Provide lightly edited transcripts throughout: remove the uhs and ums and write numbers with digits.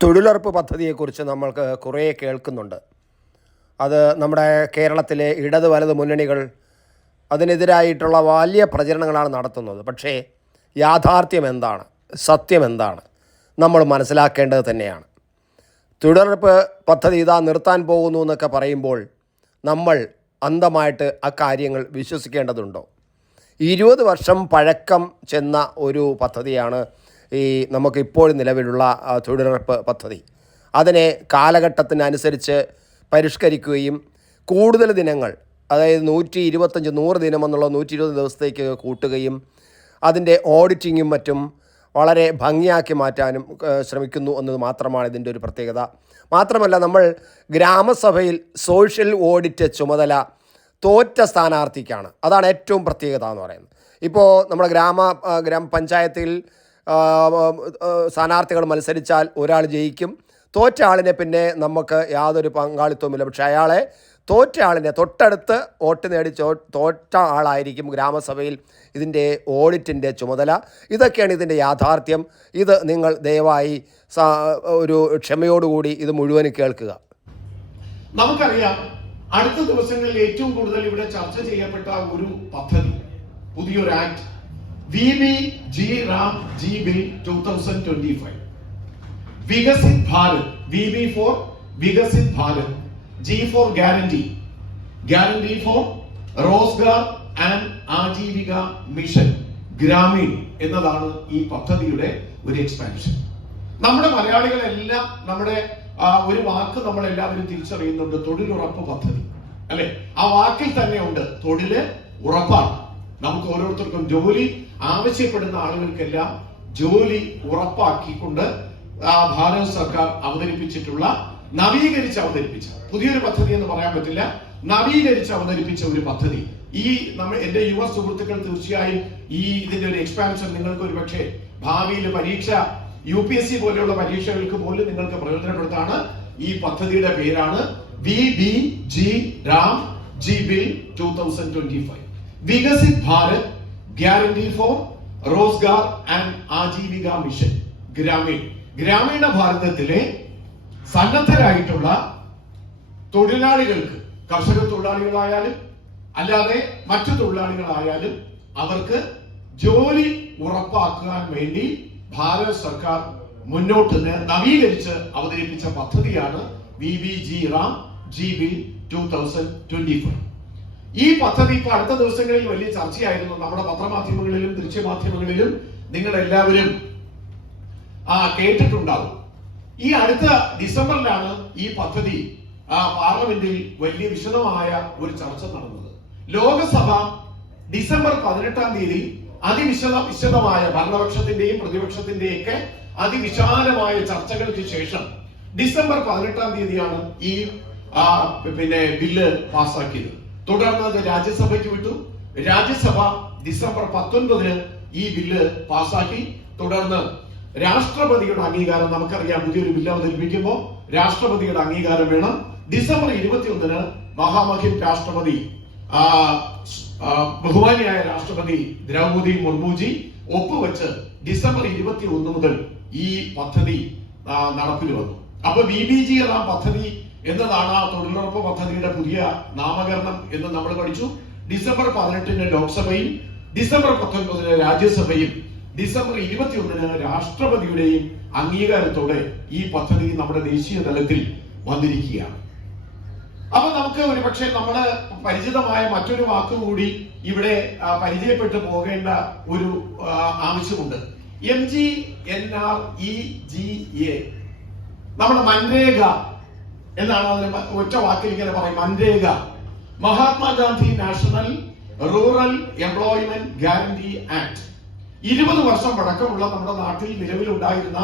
തൊഴിലുറപ്പ് പദ്ധതിയെക്കുറിച്ച് നമ്മൾക്ക് കുറേ കേൾക്കുന്നുണ്ട്. അത് നമ്മുടെ കേരളത്തിലെ ഇടത് വലത് മുന്നണികൾ അതിനെതിരായിട്ടുള്ള വലിയ പ്രചരണങ്ങളാണ് നടത്തുന്നത്. പക്ഷേ യാഥാർത്ഥ്യം എന്താണ്, സത്യം എന്താണ്, നമ്മൾ മനസ്സിലാക്കേണ്ടത് തന്നെയാണ്. തൊഴിലുറപ്പ് പദ്ധതി ഇതാ നിർത്താൻ പോകുന്നു എന്നൊക്കെ പറയുമ്പോൾ നമ്മൾ അന്ധമായിട്ട് അക്കാര്യങ്ങൾ വിശ്വസിക്കേണ്ടതുണ്ടോ? 20 വർഷം പഴക്കം ചെന്ന ഒരു പദ്ധതിയാണ് ഈ നമുക്കിപ്പോൾ നിലവിലുള്ള തൊഴിലുറപ്പ് പദ്ധതി. അതിനെ കാലഘട്ടത്തിനനുസരിച്ച് പരിഷ്കരിക്കുകയും കൂടുതൽ ദിനങ്ങൾ, അതായത് 125 100 ദിനമെന്നുള്ള 120 ദിവസത്തേക്ക് കൂട്ടുകയും അതിൻ്റെ ഓഡിറ്റിങ്ങും മറ്റും വളരെ ഭംഗിയാക്കി മാറ്റാനും ശ്രമിക്കുന്നു എന്നത് മാത്രമാണ് ഇതിൻ്റെ ഒരു പ്രത്യേകത. മാത്രമല്ല, നമ്മൾ ഗ്രാമസഭയിൽ സോഷ്യൽ ഓഡിറ്റ് ചുമതല തോറ്റ സ്ഥാനാർത്ഥിക്കാണ്. അതാണ് ഏറ്റവും പ്രത്യേകത എന്ന് പറയുന്നത്. ഇപ്പോൾ നമ്മുടെ ഗ്രാമപഞ്ചായത്തിൽ സ്ഥാനാർത്ഥികൾ മത്സരിച്ചാൽ ഒരാൾ ജയിക്കും, തോറ്റ ആളിനെ പിന്നെ നമുക്ക് യാതൊരു പങ്കാളിത്തവുമില്ല. പക്ഷേ അയാളെ തോറ്റ ആളിനെ തൊട്ടടുത്ത് വോട്ട് നേടി തോറ്റ ആളായിരിക്കും ഗ്രാമസഭയിൽ ഇതിൻ്റെ ഓഡിറ്റിൻ്റെ ചുമതല. ഇതൊക്കെയാണ് ഇതിൻ്റെ യാഥാർത്ഥ്യം. ഇത് നിങ്ങൾ ദയവായി ഒരു ക്ഷമയോടുകൂടി ഇത് മുഴുവൻ കേൾക്കുക. നമുക്കറിയാം, അടുത്ത ദിവസങ്ങളിൽ ഏറ്റവും കൂടുതൽ ഇവിടെ ചർച്ച ചെയ്യപ്പെട്ട ഒരു പദ്ധതി, പുതിയൊരു act, VBG-RAM-G Bill 2025. Viksit Bharat, VB for Viksit Bharat, G for guarantee for Rozgar and Ajeevika mission Gramin എന്നതാണ് ഈ പദ്ധതിയുടെ ഒരു എക്സ്പാൻഷൻ. നമ്മുടെ മലയാളികളെല്ലാം നമ്മുടെ ഒരു വാക്ക് നമ്മൾ എല്ലാവരും തിരിച്ചറിയുന്നുണ്ട്, തൊഴിലുറപ്പ് പദ്ധതി, അല്ലെ? ആ വാക്കിൽ തന്നെ ഉണ്ട് തൊഴില് ഉറപ്പാണ്. നമുക്ക് ഓരോരുത്തർക്കും ജോലി ആവശ്യപ്പെടുന്ന ആളുകൾക്കെല്ലാം ജോലി ഉറപ്പാക്കിക്കൊണ്ട് ഭാരത സർക്കാർ നവീകരിച്ച് അവതരിപ്പിച്ച പുതിയൊരു പദ്ധതി എന്ന് പറയാൻ പറ്റില്ല, നവീകരിച്ച് അവതരിപ്പിച്ച ഒരു പദ്ധതി. എന്റെ യുവ സുഹൃത്തുക്കൾ തീർച്ചയായും ഇതിന്റെ ഒരു എക്സ്പാൻഷൻ നിങ്ങൾക്ക് ഒരു പക്ഷേ ഭാവിയിൽ പരീക്ഷ UPSC പോലെയുള്ള പരീക്ഷകൾക്ക് പോലും നിങ്ങൾക്ക് പ്രയോജനപ്പെടുത്താണ്. ഈ പദ്ധതിയുടെ പേരാണ് VBG-RAM-G Bill 2025. Viksit Bharat, guarantee for Rozgar and Ajeevika mission ഗ്രാമീണ ഭാരതത്തിലെ സന്നദ്ധരായിട്ടുള്ള തൊഴിലാളികൾക്ക്, കർഷക തൊഴിലാളികളായാലും അല്ലാതെ മറ്റു തൊഴിലാളികളായാലും അവർക്ക് ജോലി ഉറപ്പാക്കാൻ വേണ്ടി ഭാരത സർക്കാർ മുന്നോട്ട് നവീകരിച്ച് അവതരിപ്പിച്ച പദ്ധതിയാണ് VBG-RAM-G Bill 2025. ഈ പദ്ധതി ഇപ്പൊ അടുത്ത ദിവസങ്ങളിൽ വലിയ ചർച്ചയായിരുന്നു. നമ്മുടെ പത്രമാധ്യമങ്ങളിലും ദൃശ്യമാധ്യമങ്ങളിലും നിങ്ങൾ എല്ലാവരും കേട്ടിട്ടുണ്ടാവും. ഈ അടുത്ത ഡിസംബറിലാണ് ഈ പദ്ധതി പാർലമെന്റിൽ വലിയ വിശദമായ ഒരു ചർച്ച നടന്നത്. ലോകസഭ ഡിസംബർ 18-ാം തീയതി വിശദമായ ഭരണപക്ഷത്തിന്റെയും പ്രതിപക്ഷത്തിന്റെയും ഒക്കെ അതിവിശാലമായ ചർച്ചകൾക്ക് ശേഷം ഡിസംബർ 18-ാം തീയതിയാണ് ഈ ബില്ല് പാസ്സാക്കിയത്. തുടർന്ന് അത് രാജ്യസഭയ്ക്ക് വിട്ടു. രാജ്യസഭ ഡിസംബർ 19-ന് ഈ ബില്ല് പാസ്സാക്കി. തുടർന്ന് രാഷ്ട്രപതിയുടെ അംഗീകാരം, നമുക്കറിയാം പുതിയൊരു ബില്ല് അവതരിപ്പിക്കുമ്പോൾ രാഷ്ട്രപതിയുടെ അംഗീകാരം വേണം. ഡിസംബർ 21-ന് മഹാമഹിം രാഷ്ട്രപതി, ബഹുമാനിയായ രാഷ്ട്രപതി ദ്രൗപദി മുർമുജി ഒപ്പുവെച്ച് ഡിസംബർ 21 മുതൽ ഈ പദ്ധതി നടപ്പിൽ വന്നു. അപ്പൊ VBG-RAM പദ്ധതി എന്നതാണ് ആ തൊഴിലുറപ്പ് പദ്ധതിയുടെ പുതിയ നാമകരണം എന്ന് നമ്മൾ പഠിച്ചു. ഡിസംബർ 18-ന് ലോക്സഭയും ഡിസംബർ 19-ന് രാജ്യസഭയും ഡിസംബർ 21-ന് രാഷ്ട്രപതിയുടെയും അംഗീകാരത്തോടെ ഈ പദ്ധതി നമ്മുടെ ദേശീയ തലത്തിൽ വന്നിരിക്കുകയാണ്. അപ്പൊ നമുക്ക് ഒരുപക്ഷെ നമ്മള് പരിചിതമായ മറ്റൊരു വാക്കുകൂടി ഇവിടെ പരിചയപ്പെട്ടു പോകേണ്ട ഒരു ആവശ്യമുണ്ട്. MGNREGA, നമ്മുടെ മൻരേഗ എന്നാണ് അതിന് ഒറ്റ വാക്കിൽ ഇങ്ങനെ പറയും, MNREGA, Mahatma Gandhi national rural employment guarantee act. 20 വർഷം പഴക്കമുള്ള നമ്മുടെ നാട്ടിൽ നിലവിലുണ്ടായിരുന്ന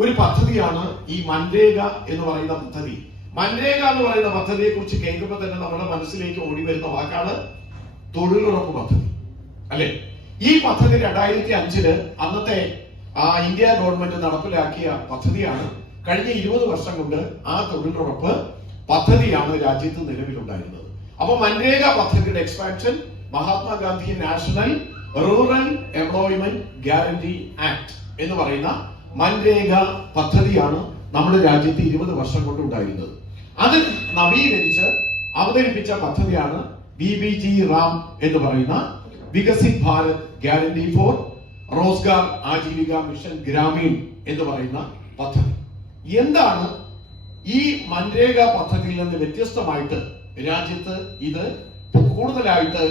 ഒരു പദ്ധതിയാണ് ഈ മൻരേഗ എന്ന് പറയുന്ന പദ്ധതി. മൻരേഗ എന്ന് പറയുന്ന പദ്ധതിയെ കുറിച്ച് കേൾക്കുമ്പോൾ തന്നെ നമ്മുടെ മനസ്സിലേക്ക് ഓടി വരുന്ന വാക്കാണ് തൊഴിലുറപ്പ് പദ്ധതി, അല്ലെ? ഈ പദ്ധതി 2005-ല് അന്നത്തെ ഇന്ത്യ ഗവൺമെന്റ് നടപ്പിലാക്കിയ പദ്ധതിയാണ്. കഴിഞ്ഞ 20 വർഷം കൊണ്ട് ആ തൊഴിലുറപ്പ് പദ്ധതിയാണ് രാജ്യത്ത് നിലവിലുണ്ടായിരുന്നത്. അപ്പൊ മൻരേഗ പദ്ധതിയുടെ expansion Mahatma Gandhi national rural employment guarantee act എന്ന് പറയുന്ന മൻരേഗ പദ്ധതിയാണ് നമ്മുടെ രാജ്യത്ത് 20 വർഷം കൊണ്ടുണ്ടായിരുന്നത്. അത് നവീകരിച്ച് അവതരിപ്പിച്ച പദ്ധതിയാണ് BBG റാം എന്ന് പറയുന്ന Viksit Bharat guarantee for Rozgar Ajeevika mission Gramin എന്ന് പറയുന്ന പദ്ധതി. എന്താണ് ഈ മൻരേഗ പദ്ധതിയിൽ നിന്ന് വ്യത്യസ്തമായിട്ട് രാജ്യത്ത് ഇത് കൂടുതലായിട്ട്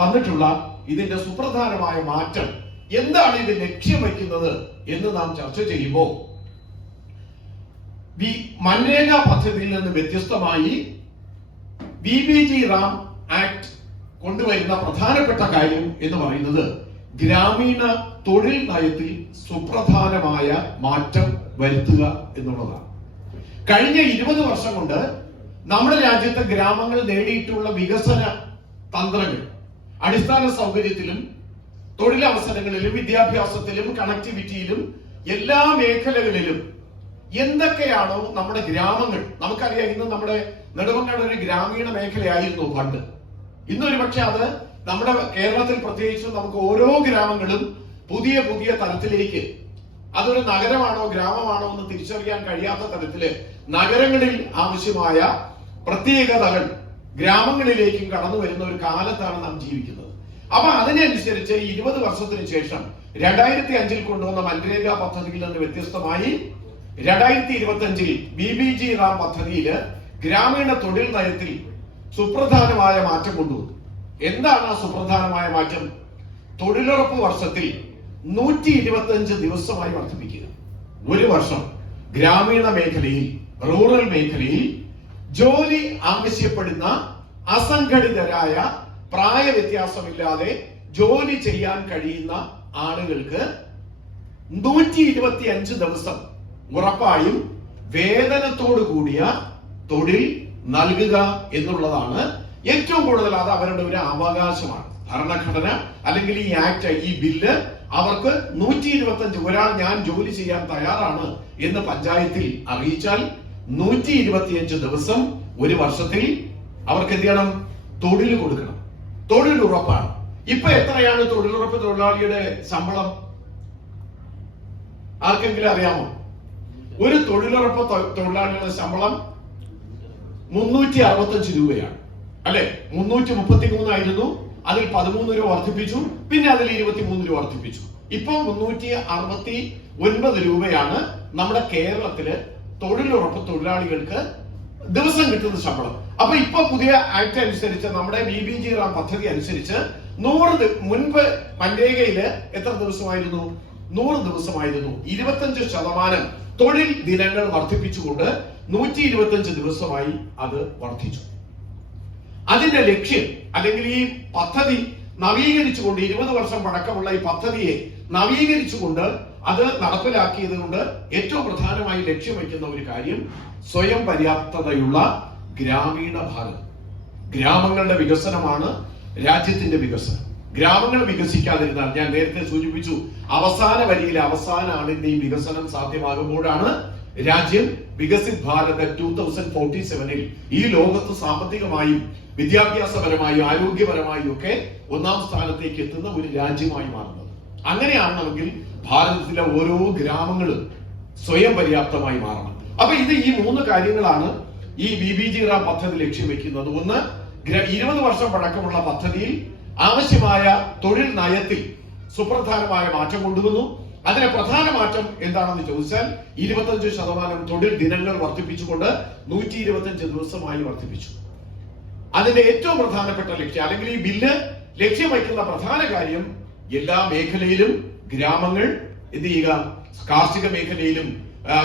വന്നിട്ടുള്ള ഇതിന്റെ സുപ്രധാനമായ മാറ്റം എന്താണ്, ഇത് ലക്ഷ്യം വയ്ക്കുന്നത് എന്ന് നാം ചർച്ച ചെയ്യുമ്പോൾ മൻരേഗ പദ്ധതിയിൽ നിന്ന് വ്യത്യസ്തമായി BBG റാം ആക്ട് കൊണ്ടുവരുന്ന പ്രധാനപ്പെട്ട കാര്യം എന്ന് പറയുന്നത് ഗ്രാമീണ തൊഴിൽ നയത്തിൽ സുപ്രധാനമായ മാറ്റം വരുത്തുക എന്നുള്ളതാണ്. കഴിഞ്ഞ 20 വർഷം കൊണ്ട് നമ്മുടെ രാജ്യത്തെ ഗ്രാമങ്ങൾ നേടിയിട്ടുള്ള വികസന തന്ത്രങ്ങൾ അടിസ്ഥാന സൗകര്യത്തിലും തൊഴിലവസരങ്ങളിലും വിദ്യാഭ്യാസത്തിലും കണക്ടിവിറ്റിയിലും എല്ലാ മേഖലകളിലും എന്തൊക്കെയാണോ നമ്മുടെ ഗ്രാമങ്ങൾ, നമുക്കറിയാം ഇന്ന് നമ്മുടെ നെടുമങ്ങാട് ഒരു ഗ്രാമീണ മേഖലയായിരുന്നു പണ്ട്. ഇന്നൊരു പക്ഷെ അത് നമ്മുടെ കേരളത്തിൽ പ്രത്യേകിച്ചും നമുക്ക് ഓരോ ഗ്രാമങ്ങളും പുതിയ പുതിയ തലത്തിലേക്ക്, അതൊരു നഗരമാണോ ഗ്രാമമാണോ എന്ന് തിരിച്ചറിയാൻ കഴിയാത്ത തരത്തില് നഗരങ്ങളിൽ ആവശ്യമായ പ്രത്യേകതകൾ ഗ്രാമങ്ങളിലേക്കും കടന്നു വരുന്ന ഒരു കാലത്താണ് നാം ജീവിക്കുന്നത്. അപ്പൊ അതിനനുസരിച്ച് 20 വർഷത്തിന് ശേഷം 2005 കൊണ്ടുവന്ന മൻരേഗ പദ്ധതിയിൽ നിന്ന് വ്യത്യസ്തമായി 2025 BBG റാം പദ്ധതിയില് ഗ്രാമീണ തൊഴിൽ നയത്തിൽ സുപ്രധാനമായ മാറ്റം കൊണ്ടുവന്നു. എന്താണ് ആ സുപ്രധാനമായ മാറ്റം? തൊഴിലുറപ്പ് വർഷത്തിൽ 125 ദിവസമായി വർദ്ധിപ്പിക്കുക. ഒരു വർഷം ഗ്രാമീണ മേഖലയിൽ, റൂറൽ മേഖലയിൽ ജോലി ആവശ്യപ്പെടുന്ന അസംഘടിതരായ പ്രായവ്യത്യാസമില്ലാതെ ജോലി ചെയ്യാൻ കഴിയുന്ന ആളുകൾക്ക് 125 ദിവസം ഉറപ്പായും വേതനത്തോടു കൂടിയ തൊഴിൽ നൽകുക എന്നുള്ളതാണ് ഏറ്റവും കൂടുതൽ. അത് അവരുടെ ഒരു അവകാശമാണ്. ഭരണഘടന അല്ലെങ്കിൽ ഈ ആക്ട്, ഈ ബില്ല് അവർക്ക് 125, ഒരാൾ ഞാൻ ജോലി ചെയ്യാൻ തയ്യാറാണ് എന്ന് പഞ്ചായത്തിൽ അറിയിച്ചാൽ 125 ദിവസം ഒരു വർഷത്തിൽ അവർക്ക് എന്ത് ചെയ്യണം? തൊഴിൽ കൊടുക്കണം. തൊഴിൽ ഉറപ്പാണ്. ഇപ്പൊ എത്രയാണ് തൊഴിലുറപ്പ് തൊഴിലാളിയുടെ ശമ്പളം? ആർക്കെങ്കിലും അറിയാമോ? ഒരു തൊഴിലുറപ്പ് തൊഴിലാളിയുടെ ശമ്പളം 365 രൂപയാണ്, അല്ലെ? 333 ആയിരുന്നു. അതിൽ 13 രൂപ വർദ്ധിപ്പിച്ചു, പിന്നെ അതിൽ 23 രൂപ വർദ്ധിപ്പിച്ചു. ഇപ്പൊ 369 രൂപയാണ് നമ്മുടെ കേരളത്തില് തൊഴിലുറപ്പ് തൊഴിലാളികൾക്ക് ദിവസം കിട്ടുന്ന ശമ്പളം. അപ്പൊ ഇപ്പൊ പുതിയ ആക്ട് അനുസരിച്ച്, നമ്മുടെ BBG റാം പദ്ധതി അനുസരിച്ച് 100 മുൻപ് മൻരേഗയില് എത്ര ദിവസമായിരുന്നു? 100 ദിവസമായിരുന്നു. 25% തൊഴിൽ ദിനങ്ങൾ വർദ്ധിപ്പിച്ചുകൊണ്ട് 125 ദിവസമായി അത് വർദ്ധിച്ചു. അതിന്റെ ലക്ഷ്യം, അല്ലെങ്കിൽ ഈ പദ്ധതി നവീകരിച്ചുകൊണ്ട്, 20 വർഷം പഴക്കമുള്ള ഈ പദ്ധതിയെ നവീകരിച്ചുകൊണ്ട് അത് നടപ്പിലാക്കിയത് കൊണ്ട് ഏറ്റവും പ്രധാനമായി ലക്ഷ്യം വയ്ക്കുന്ന ഒരു കാര്യം സ്വയം പര്യാപ്തതയുള്ള ഗ്രാമീണ ഭാരതം. ഗ്രാമങ്ങളുടെ വികസനമാണ് രാജ്യത്തിന്റെ വികസനം. ഗ്രാമങ്ങൾ വികസിക്കാതിരുന്നാൽ, ഞാൻ നേരത്തെ സൂചിപ്പിച്ചു, അവസാന വരിയിലെ അവസാന ആളിന്റെ ഈ വികസനം സാധ്യമാകുമ്പോഴാണ് രാജ്യം വികസിത് ഭാരത് 2047 ഈ ലോകത്ത് സാമ്പത്തികമായും വിദ്യാഭ്യാസപരമായും ആരോഗ്യപരമായും ഒക്കെ 1ാം സ്ഥാനത്തേക്ക് എത്തുന്ന ഒരു രാജ്യമായി മാറുന്നത്. അങ്ങനെയാണെങ്കിൽ ഭാരതത്തിലെ ഓരോ ഗ്രാമങ്ങളും സ്വയം പര്യാപ്തമായി മാറണം. അപ്പൊ ഈ 3 കാര്യങ്ങളാണ് ഈ BBG റാം പദ്ധതി ലക്ഷ്യം വെക്കുന്നത്. ഒന്ന്, 20 വർഷം പഴക്കമുള്ള പദ്ധതിയിൽ ആവശ്യമായ തൊഴിൽ നയത്തിൽ സുപ്രധാനമായ മാറ്റം കൊണ്ടുവന്നു. അതിലെ പ്രധാന മാറ്റം എന്താണെന്ന് ചോദിച്ചാൽ 25% തൊഴിൽ ദിനങ്ങൾ വർദ്ധിപ്പിച്ചുകൊണ്ട് 125 ദിവസമായി വർദ്ധിപ്പിച്ചു. അതിന്റെ ഏറ്റവും പ്രധാനപ്പെട്ട ലക്ഷ്യം, അല്ലെങ്കിൽ ഈ ബില്ല് ലക്ഷ്യം വയ്ക്കുന്ന പ്രധാന കാര്യം, എല്ലാ മേഖലയിലും ഗ്രാമങ്ങൾ എന്ത് ചെയ്യുക? കാർഷിക മേഖലയിലും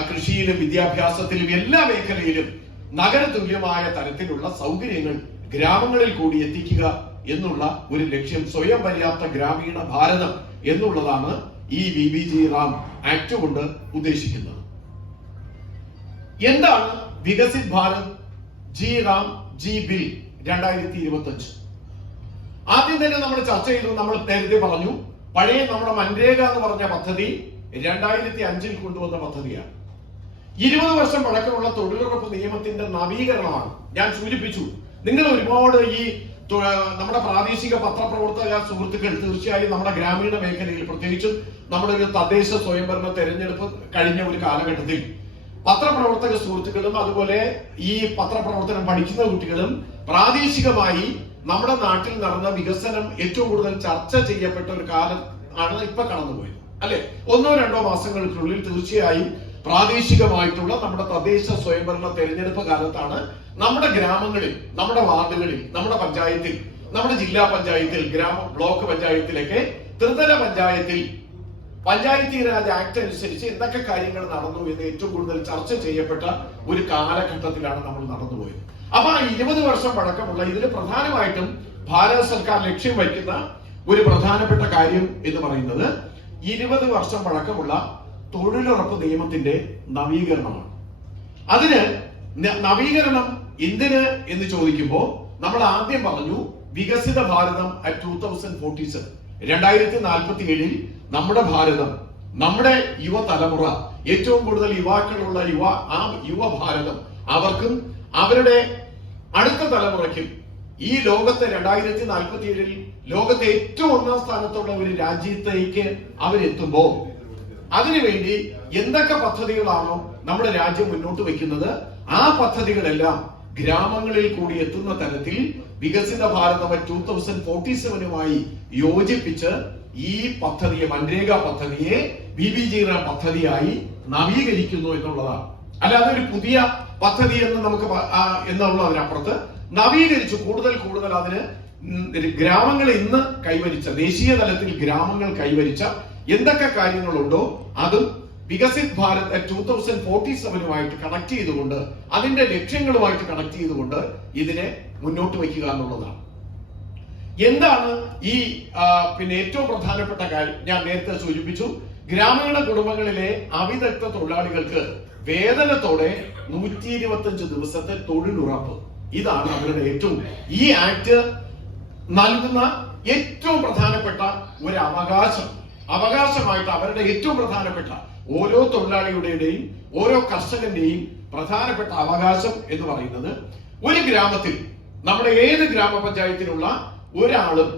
കൃഷിയിലും വിദ്യാഭ്യാസത്തിലും എല്ലാ മേഖലയിലും നഗരതുല്യമായ തരത്തിലുള്ള സൗകര്യങ്ങൾ ഗ്രാമങ്ങളിൽ കൂടി എത്തിക്കുക എന്നുള്ള ഒരു ലക്ഷ്യം, സ്വയം പര്യാപ്ത ഗ്രാമീണ ഭാരതം എന്നുള്ളതാണ് ഈ BBG റാം ആക്ട് കൊണ്ട് ഉദ്ദേശിക്കുന്നത്. എന്താണ് വികസിത് ഭാരത് റാം ബിൽ 2025? ആദ്യം തന്നെ നമ്മൾ ചർച്ച ചെയ്തു, നമ്മൾ നേരത്തെ പറഞ്ഞു, പഴയ നമ്മുടെ മൻരേഗ എന്ന് പറഞ്ഞ പദ്ധതി 2005 കൊണ്ടുവന്ന പദ്ധതിയാണ്. 20 വർഷം പഴക്കമുള്ള തൊഴിലുറപ്പ് നിയമത്തിന്റെ നവീകരണമാണ്. ഞാൻ സൂചിപ്പിച്ചു, നിങ്ങൾ ഒരുപാട് ഈ നമ്മുടെ പ്രാദേശിക പത്രപ്രവർത്തക സുഹൃത്തുക്കൾ തീർച്ചയായും നമ്മുടെ ഗ്രാമീണ മേഖലയിൽ, പ്രത്യേകിച്ചും നമ്മുടെ ഒരു തദ്ദേശ സ്വയംഭരണ തെരഞ്ഞെടുപ്പ് കഴിഞ്ഞ ഒരു കാലഘട്ടത്തിൽ പത്രപ്രവർത്തക സുഹൃത്തുക്കളും അതുപോലെ ഈ പത്രപ്രവർത്തനം പഠിക്കുന്ന കുട്ടികളും പ്രാദേശികമായി നമ്മുടെ നാട്ടിൽ നടന്ന വികസനം ഏറ്റവും കൂടുതൽ ചർച്ച ചെയ്യപ്പെട്ട ഒരു കാലം ആണ് ഇപ്പൊ കടന്നുപോയത്, അല്ലെ? 1-2 മാസങ്ങൾക്കുള്ളിൽ തീർച്ചയായും പ്രാദേശികമായിട്ടുള്ള നമ്മുടെ തദ്ദേശ സ്വയംഭരണ തെരഞ്ഞെടുപ്പ് കാലത്താണ് നമ്മുടെ ഗ്രാമങ്ങളിൽ, നമ്മുടെ വാർഡുകളിൽ, നമ്മുടെ പഞ്ചായത്തിൽ, നമ്മുടെ ജില്ലാ പഞ്ചായത്തിൽ, ബ്ലോക്ക് പഞ്ചായത്തിലൊക്കെ, ത്രിതല പഞ്ചായത്തിൽ പഞ്ചായത്തി രാജ് ആക്ട് അനുസരിച്ച് എന്തൊക്കെ കാര്യങ്ങൾ നടന്നു എന്ന് ഏറ്റവും കൂടുതൽ ചർച്ച ചെയ്യപ്പെട്ട ഒരു കാലഘട്ടത്തിലാണ് നമ്മൾ നടന്നുപോയത്. അപ്പൊ ആ 20 വർഷം പഴക്കമുള്ള ഇതിൽ പ്രധാനമായിട്ടും ഭാരത സർക്കാർ ലക്ഷ്യം വയ്ക്കുന്ന ഒരു പ്രധാനപ്പെട്ട കാര്യം എന്ന് പറയുന്നത് 20 വർഷം പഴക്കമുള്ള തൊഴിലുറപ്പ് നിയമത്തിന്റെ നവീകരണമാണ്. അതിന് നവീകരണം എന്തിന് എന്ന് ചോദിക്കുമ്പോൾ നമ്മൾ ആദ്യം പറഞ്ഞു വികസിത ഭാരതം അറ്റ് 2047, 2047 നമ്മുടെ ഭാരതം, നമ്മുടെ യുവതലമുറ, ഏറ്റവും കൂടുതൽ യുവാക്കളുള്ള യുവഭാരതം, അവർക്കും അവരുടെ അടുത്ത തലമുറയ്ക്കും ഈ ലോകത്തെ 2047 ലോകത്തെ ഏറ്റവും ഒന്നാം സ്ഥാനത്തുള്ള ഒരു രാജ്യത്തേക്ക് അവരെത്തുമ്പോ അതിനുവേണ്ടി എന്തൊക്കെ പദ്ധതികളാണോ നമ്മുടെ രാജ്യം മുന്നോട്ട് വെക്കുന്നത് ആ പദ്ധതികളെല്ലാം ഗ്രാമങ്ങളിൽ കൂടി എത്തുന്ന തരത്തിൽ വികസിത ഭാരതം 2047 യോജിപ്പിച്ച് ഈ പദ്ധതിയെ, മൻരേഗ പദ്ധതിയെ BBG-റാം പദ്ധതിയായി നവീകരിക്കുന്നു എന്നുള്ളതാണ്. അല്ലാതെ ഒരു പുതിയ പദ്ധതി എന്ന് നമുക്ക് എന്നുള്ളതിനപ്പുറത്ത് നവീകരിച്ചു കൂടുതൽ അതിന് ഗ്രാമങ്ങൾ ഇന്ന് കൈവരിച്ച, ദേശീയ തലത്തിൽ ഗ്രാമങ്ങൾ കൈവരിച്ച എന്തൊക്കെ കാര്യങ്ങളുണ്ടോ അതും വികസിത് ഭാരത് 2047 കണക്ട് ചെയ്തുകൊണ്ട്, അതിന്റെ ലക്ഷ്യങ്ങളുമായിട്ട് കണക്ട് ചെയ്തുകൊണ്ട് ഇതിനെ മുന്നോട്ട് വയ്ക്കുക എന്നുള്ളതാണ്. എന്താണ് ഈ പിന്നെ ഏറ്റവും പ്രധാനപ്പെട്ട കാര്യം? ഞാൻ നേരത്തെ സൂചിപ്പിച്ചു, ഗ്രാമീണ കുടുംബങ്ങളിലെ അവിദഗ്ധ തൊഴിലാളികൾക്ക് വേതനത്തോടെ 125 ദിവസത്തെ തൊഴിലുറപ്പ്. ഇതാണ് അവരുടെ ഈ ആക്ട് നൽകുന്ന ഏറ്റവും പ്രധാനപ്പെട്ട ഒരു അവകാശമായിട്ട് അവരുടെ ഏറ്റവും പ്രധാനപ്പെട്ട ഓരോ തൊഴിലാളിയുടെയും ഓരോ കർഷകന്റെയും പ്രധാനപ്പെട്ട അവകാശം എന്ന് പറയുന്നത്, ഒരു ഗ്രാമത്തിൽ, നമ്മുടെ ഏത് ഗ്രാമപഞ്ചായത്തിലുള്ള ഒരാളും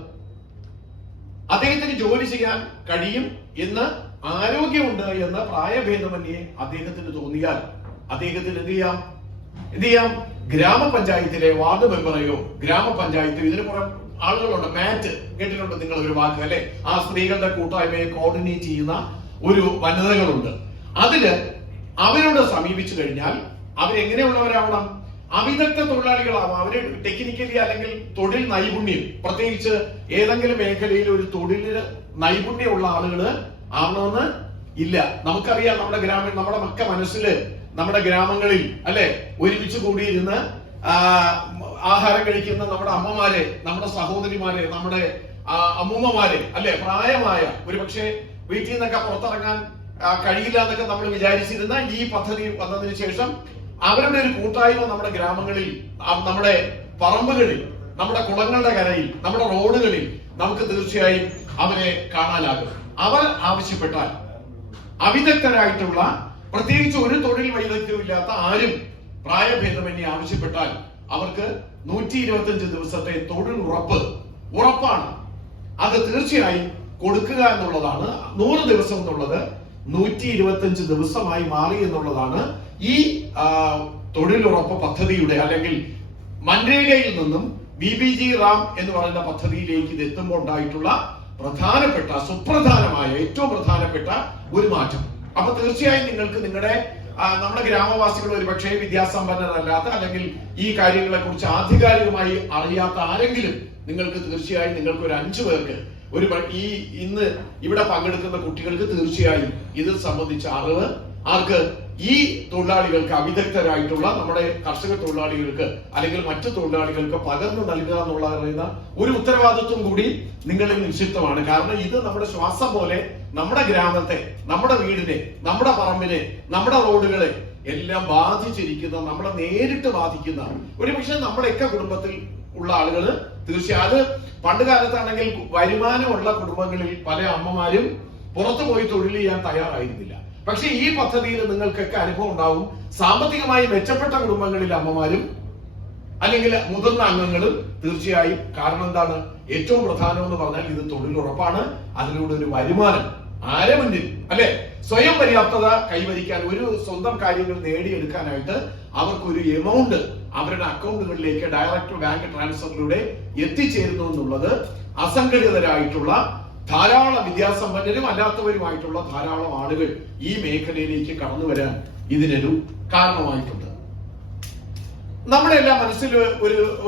അദ്ദേഹത്തിന് ജോലി ചെയ്യാൻ കഴിയും എന്ന്, ആരോഗ്യമുണ്ട് എന്ന് പ്രായഭേദമന്യേ അദ്ദേഹത്തിന് തോന്നിയാൽ അദ്ദേഹത്തിന് എന്ത് ചെയ്യാം? ഗ്രാമപഞ്ചായത്തിലെ വാർഡ് മെമ്പറെയോ ഗ്രാമപഞ്ചായത്തോ, ഇതിന് പുറം ആളുകളുണ്ട്, മാറ്റ് കേട്ടിട്ടുണ്ട് നിങ്ങൾ ഒരു വാക്ക്, അല്ലെ? ആ സ്ത്രീകളുടെ കൂട്ടായ്മയെ കോർഡിനേറ്റ് ചെയ്യുന്ന ഒരു വനിതകളുണ്ട്. അതില് അവരോട് സമീപിച്ചു കഴിഞ്ഞാൽ അവരെങ്ങനെയുള്ളവരാവണം? അവിദഗ്ധ തൊഴിലാളികളാവും. അവര് ടെക്നിക്കലി അല്ലെങ്കിൽ തൊഴിൽ നൈപുണ്യം, പ്രത്യേകിച്ച് ഏതെങ്കിലും മേഖലയിൽ ഒരു തൊഴിലിന് നൈപുണ്യമുള്ള ആളുകള് ആവണമെന്ന് ഇല്ല. നമുക്കറിയാം, നമ്മുടെ മക്ക മനസ്സില് നമ്മുടെ ഗ്രാമങ്ങളിൽ, അല്ലെ, ഒരുമിച്ച് കൂടിയിരുന്ന് ആഹാരം കഴിക്കുന്ന നമ്മുടെ അമ്മമാരെ, നമ്മുടെ സഹോദരിമാരെ, നമ്മുടെ അമ്മൂമ്മമാരെ, അല്ലെ, പ്രായമായ, ഒരു പക്ഷേ വീട്ടിൽ നിന്നൊക്കെ പുറത്തിറങ്ങാൻ കഴിയില്ല എന്നൊക്കെ നമ്മൾ വിചാരിച്ചിരുന്ന ഈ പദ്ധതി വന്നതിന് ശേഷം അവരുടെ ഒരു കൂട്ടായ്മ നമ്മുടെ ഗ്രാമങ്ങളിൽ, നമ്മുടെ പറമ്പുകളിൽ, നമ്മുടെ കുളങ്ങളുടെ കരയിൽ, നമ്മുടെ റോഡുകളിൽ നമുക്ക് തീർച്ചയായും അവരെ കാണാനാകും. അവർ ആവശ്യപ്പെട്ടാൽ, അവിദഗ്ധരായിട്ടുള്ള, പ്രത്യേകിച്ച് ഒരു തൊഴിൽ വൈദഗ്ധ്യമില്ലാത്ത ആരും പ്രായഭേദമന്യേ ആവശ്യപ്പെട്ടാൽ അവർക്ക് 125 ദിവസത്തെ തൊഴിൽ ഉറപ്പാണ്. അത് തീർച്ചയായും കൊടുക്കുക എന്നുള്ളതാണ്. 100 ദിവസം എന്നുള്ളത് 125 ദിവസമായി മാറി എന്നുള്ളതാണ് ഈ തൊഴിലുറപ്പ് പദ്ധതിയുടെ, അല്ലെങ്കിൽ മൻരേഗയിൽ നിന്നും BBG-റാം എന്ന് പറയുന്ന പദ്ധതിയിലേക്ക് ഇത് എത്തുമ്പോൾ ഉണ്ടായിട്ടുള്ള സുപ്രധാനമായ, ഏറ്റവും പ്രധാനപ്പെട്ട ഒരു മാറ്റം. അപ്പൊ തീർച്ചയായും നിങ്ങൾക്ക് നമ്മുടെ ഗ്രാമവാസികൾ ഒരു പക്ഷേ വിദ്യാസമ്പന്നരല്ലാത്ത, അല്ലെങ്കിൽ ഈ കാര്യങ്ങളെ കുറിച്ച് ആധികാരികമായി അറിയാത്ത ആരെങ്കിലും തീർച്ചയായും നിങ്ങൾക്ക് ഒരു 5 പേർക്ക്, ഇന്ന് ഇവിടെ പങ്കെടുക്കുന്ന കുട്ടികൾക്ക് തീർച്ചയായും ഇത് സംബന്ധിച്ച അറിവ് ഈ തൊഴിലാളികൾക്ക്, അവിദഗ്ധരായിട്ടുള്ള നമ്മുടെ കർഷക തൊഴിലാളികൾക്ക് അല്ലെങ്കിൽ മറ്റു തൊഴിലാളികൾക്ക് പകർന്നു നൽകുക എന്നുള്ള ഒരു ഉത്തരവാദിത്വം കൂടി നിങ്ങളിൽ നിക്ഷിപ്തമാണ്. കാരണം ഇത് നമ്മുടെ ശ്വാസം പോലെ നമ്മുടെ ഗ്രാമത്തെ, നമ്മുടെ വീടിനെ, നമ്മുടെ പറമ്പിനെ, നമ്മുടെ റോഡുകളെ എല്ലാം ബാധിച്ചിരിക്കുന്ന, നമ്മളെ നേരിട്ട് ബാധിക്കുന്ന, ഒരുപക്ഷെ നമ്മുടെയൊക്കെ കുടുംബത്തിൽ ഉള്ള ആളുകള് തീർച്ചയായും, അത് പണ്ട് കാലത്താണെങ്കിൽ വരുമാനമുള്ള കുടുംബങ്ങളിൽ പല അമ്മമാരും പുറത്തു പോയി തൊഴിൽ ചെയ്യാൻ തയ്യാറായിരുന്നില്ല. പക്ഷെ ഈ പദ്ധതിയിൽ നിങ്ങൾക്കൊക്കെ അനുഭവം ഉണ്ടാവും. സാമ്പത്തികമായി മെച്ചപ്പെട്ട കുടുംബങ്ങളിൽ അമ്മമാരും അല്ലെങ്കിൽ മുതിർന്ന അംഗങ്ങളും തീർച്ചയായും, കാരണം എന്താണ്? ഏറ്റവും പ്രധാനം എന്ന് പറഞ്ഞാൽ ഇത് തൊഴിലുറപ്പാണ്. അതിലൂടെ ഒരു വരുമാനം ആരെ മുന്നിൽ അല്ലെ സ്വയം പര്യാപ്തത കൈവരിക്കാൻ, ഒരു സ്വന്തം കാര്യങ്ങൾ നേടിയെടുക്കാനായിട്ട് അവർക്കൊരു എമൗണ്ട് അവരുടെ അക്കൗണ്ടുകളിലേക്ക് ഡയറക്റ്റ് ബാങ്ക് ട്രാൻസ്ഫറിലൂടെ എത്തിച്ചേരുന്നു എന്നുള്ളത് അസംഘടിതരായിട്ടുള്ള ധാരാളം വിദ്യാസമ്പന്നരും അല്ലാത്തവരുമായിട്ടുള്ള ധാരാളം ആളുകൾ ഈ മേഖലയിലേക്ക് കടന്നു വരാൻ ഇതിനൊരു കാരണമായിട്ടുണ്ട്. നമ്മുടെ എല്ലാ മനസ്സിൽ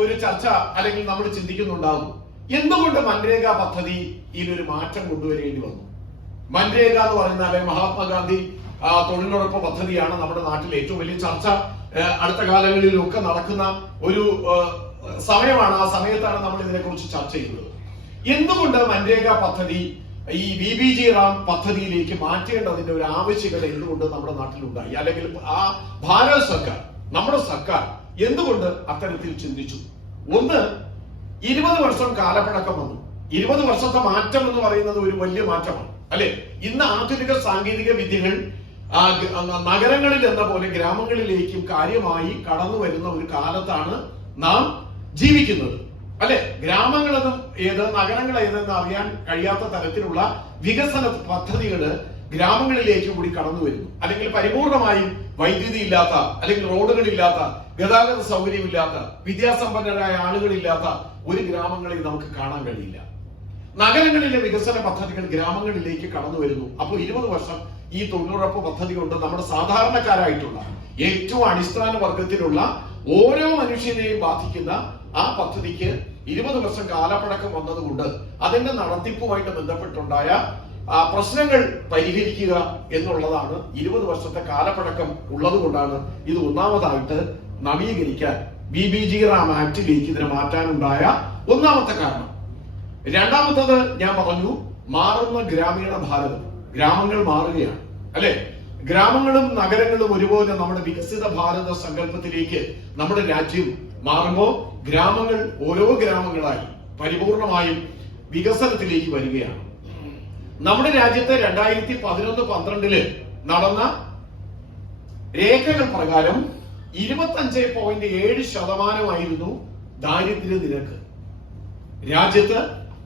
ഒരു ചർച്ച അല്ലെങ്കിൽ നമ്മൾ ചിന്തിക്കുന്നുണ്ടാകും, എന്തുകൊണ്ട് മൻരേഗ പദ്ധതിയിൽ ഒരു മാറ്റം കൊണ്ടുവരേണ്ടി വന്നു? മൻരേഗ എന്ന് പറയുന്നത് മഹാത്മാഗാന്ധി തൊഴിലുറപ്പ് പദ്ധതിയാണ് നമ്മുടെ നാട്ടിൽ ഏറ്റവും വലിയ ചർച്ച അടുത്ത കാലങ്ങളിലൊക്കെ നടക്കുന്ന ഒരു സമയമാണ്. ആ സമയത്താണ് നമ്മൾ ഇതിനെക്കുറിച്ച് ചർച്ച ചെയ്യുന്നത്. എന്തുകൊണ്ട് മൻരേഗ പദ്ധതി ഈ VBG റാം പദ്ധതിയിലേക്ക് മാറ്റേണ്ടതിന്റെ ഒരു ആവശ്യകത എന്തുകൊണ്ട് നമ്മുടെ നാട്ടിലുണ്ടായി? അല്ലെങ്കിൽ ആ ഭാരത സർക്കാർ, നമ്മുടെ സർക്കാർ എന്തുകൊണ്ട് അത്തരത്തിൽ ചിന്തിച്ചു? ഒന്ന്, 20 വർഷം കാലപ്പഴക്കം വന്നു. 20 വർഷത്തെ മാറ്റം എന്ന് പറയുന്നത് ഒരു വലിയ മാറ്റമാണ് അല്ലെ. ഇന്ന് ആധുനിക സാങ്കേതിക വിദ്യകൾ നഗരങ്ങളിൽ എന്ന പോലെ ഗ്രാമങ്ങളിലേക്കും കാര്യമായി കടന്നു വരുന്ന ഒരു കാലത്താണ് നാം ജീവിക്കുന്നത് അല്ലെ. ഗ്രാമങ്ങളെന്നും ഏത് നഗരങ്ങൾ ഏതെന്ന് അറിയാൻ കഴിയാത്ത തരത്തിലുള്ള വികസന പദ്ധതികള് ഗ്രാമങ്ങളിലേക്ക് കൂടി കടന്നു വരുന്നു. അല്ലെങ്കിൽ പരിപൂർണമായും വൈദ്യുതി ഇല്ലാത്ത, അല്ലെങ്കിൽ റോഡുകളില്ലാത്ത, ഗതാഗത സൗകര്യമില്ലാത്ത, വിദ്യാസമ്പന്നരായ ആളുകളില്ലാത്ത ഒരു ഗ്രാമങ്ങളിൽ നമുക്ക് കാണാൻ കഴിയില്ല. നഗരങ്ങളിലെ വികസന പദ്ധതികൾ ഗ്രാമങ്ങളിലേക്ക് കടന്നു വരുന്നു. അപ്പോൾ 20 വർഷം ഈ തൊഴിലുറപ്പ് പദ്ധതി കൊണ്ട് നമ്മുടെ സാധാരണക്കാരായിട്ടുള്ള ഏറ്റവും അടിസ്ഥാന വർഗത്തിലുള്ള ഓരോ മനുഷ്യനെയും ബാധിക്കുന്ന ആ പദ്ധതിക്ക് 20 വർഷം കാലപ്പഴക്കം വന്നതുകൊണ്ട് അതിന്റെ നടത്തിപ്പുമായിട്ട് ബന്ധപ്പെട്ടുണ്ടായ പ്രശ്നങ്ങൾ പരിഹരിക്കുക എന്നുള്ളതാണ്. 20 വർഷത്തെ കാലപ്പഴക്കം ഉള്ളത് കൊണ്ടാണ് ഇത് ഒന്നാമതായിട്ട് നവീകരിക്കാൻ VBG റാം ആക്ടിലേക്ക് ഇതിനെ മാറ്റാനുണ്ടായ ഒന്നാമത്തെ കാരണം. രണ്ടാമത്തത് ഞാൻ പറഞ്ഞു, മാറുന്ന ഗ്രാമീണ ഭാരതം. ഗ്രാമങ്ങൾ മാറുകയാണ് അല്ലെ. ഗ്രാമങ്ങളും നഗരങ്ങളും ഒരുപോലെ നമ്മുടെ വികസിത ഭാരത സങ്കല്പത്തിലേക്ക് നമ്മുടെ രാജ്യം മാറുമ്പോൾ ഗ്രാമങ്ങൾ ഓരോ ഗ്രാമങ്ങളായി പരിപൂർണമായും വികസനത്തിലേക്ക് വരികയാണ്. നമ്മുടെ രാജ്യത്തെ 2011-12 നടന്ന രേഖകൾ പ്രകാരം 25.7% ദാരിദ്ര്യ നിരക്ക്. രാജ്യത്ത്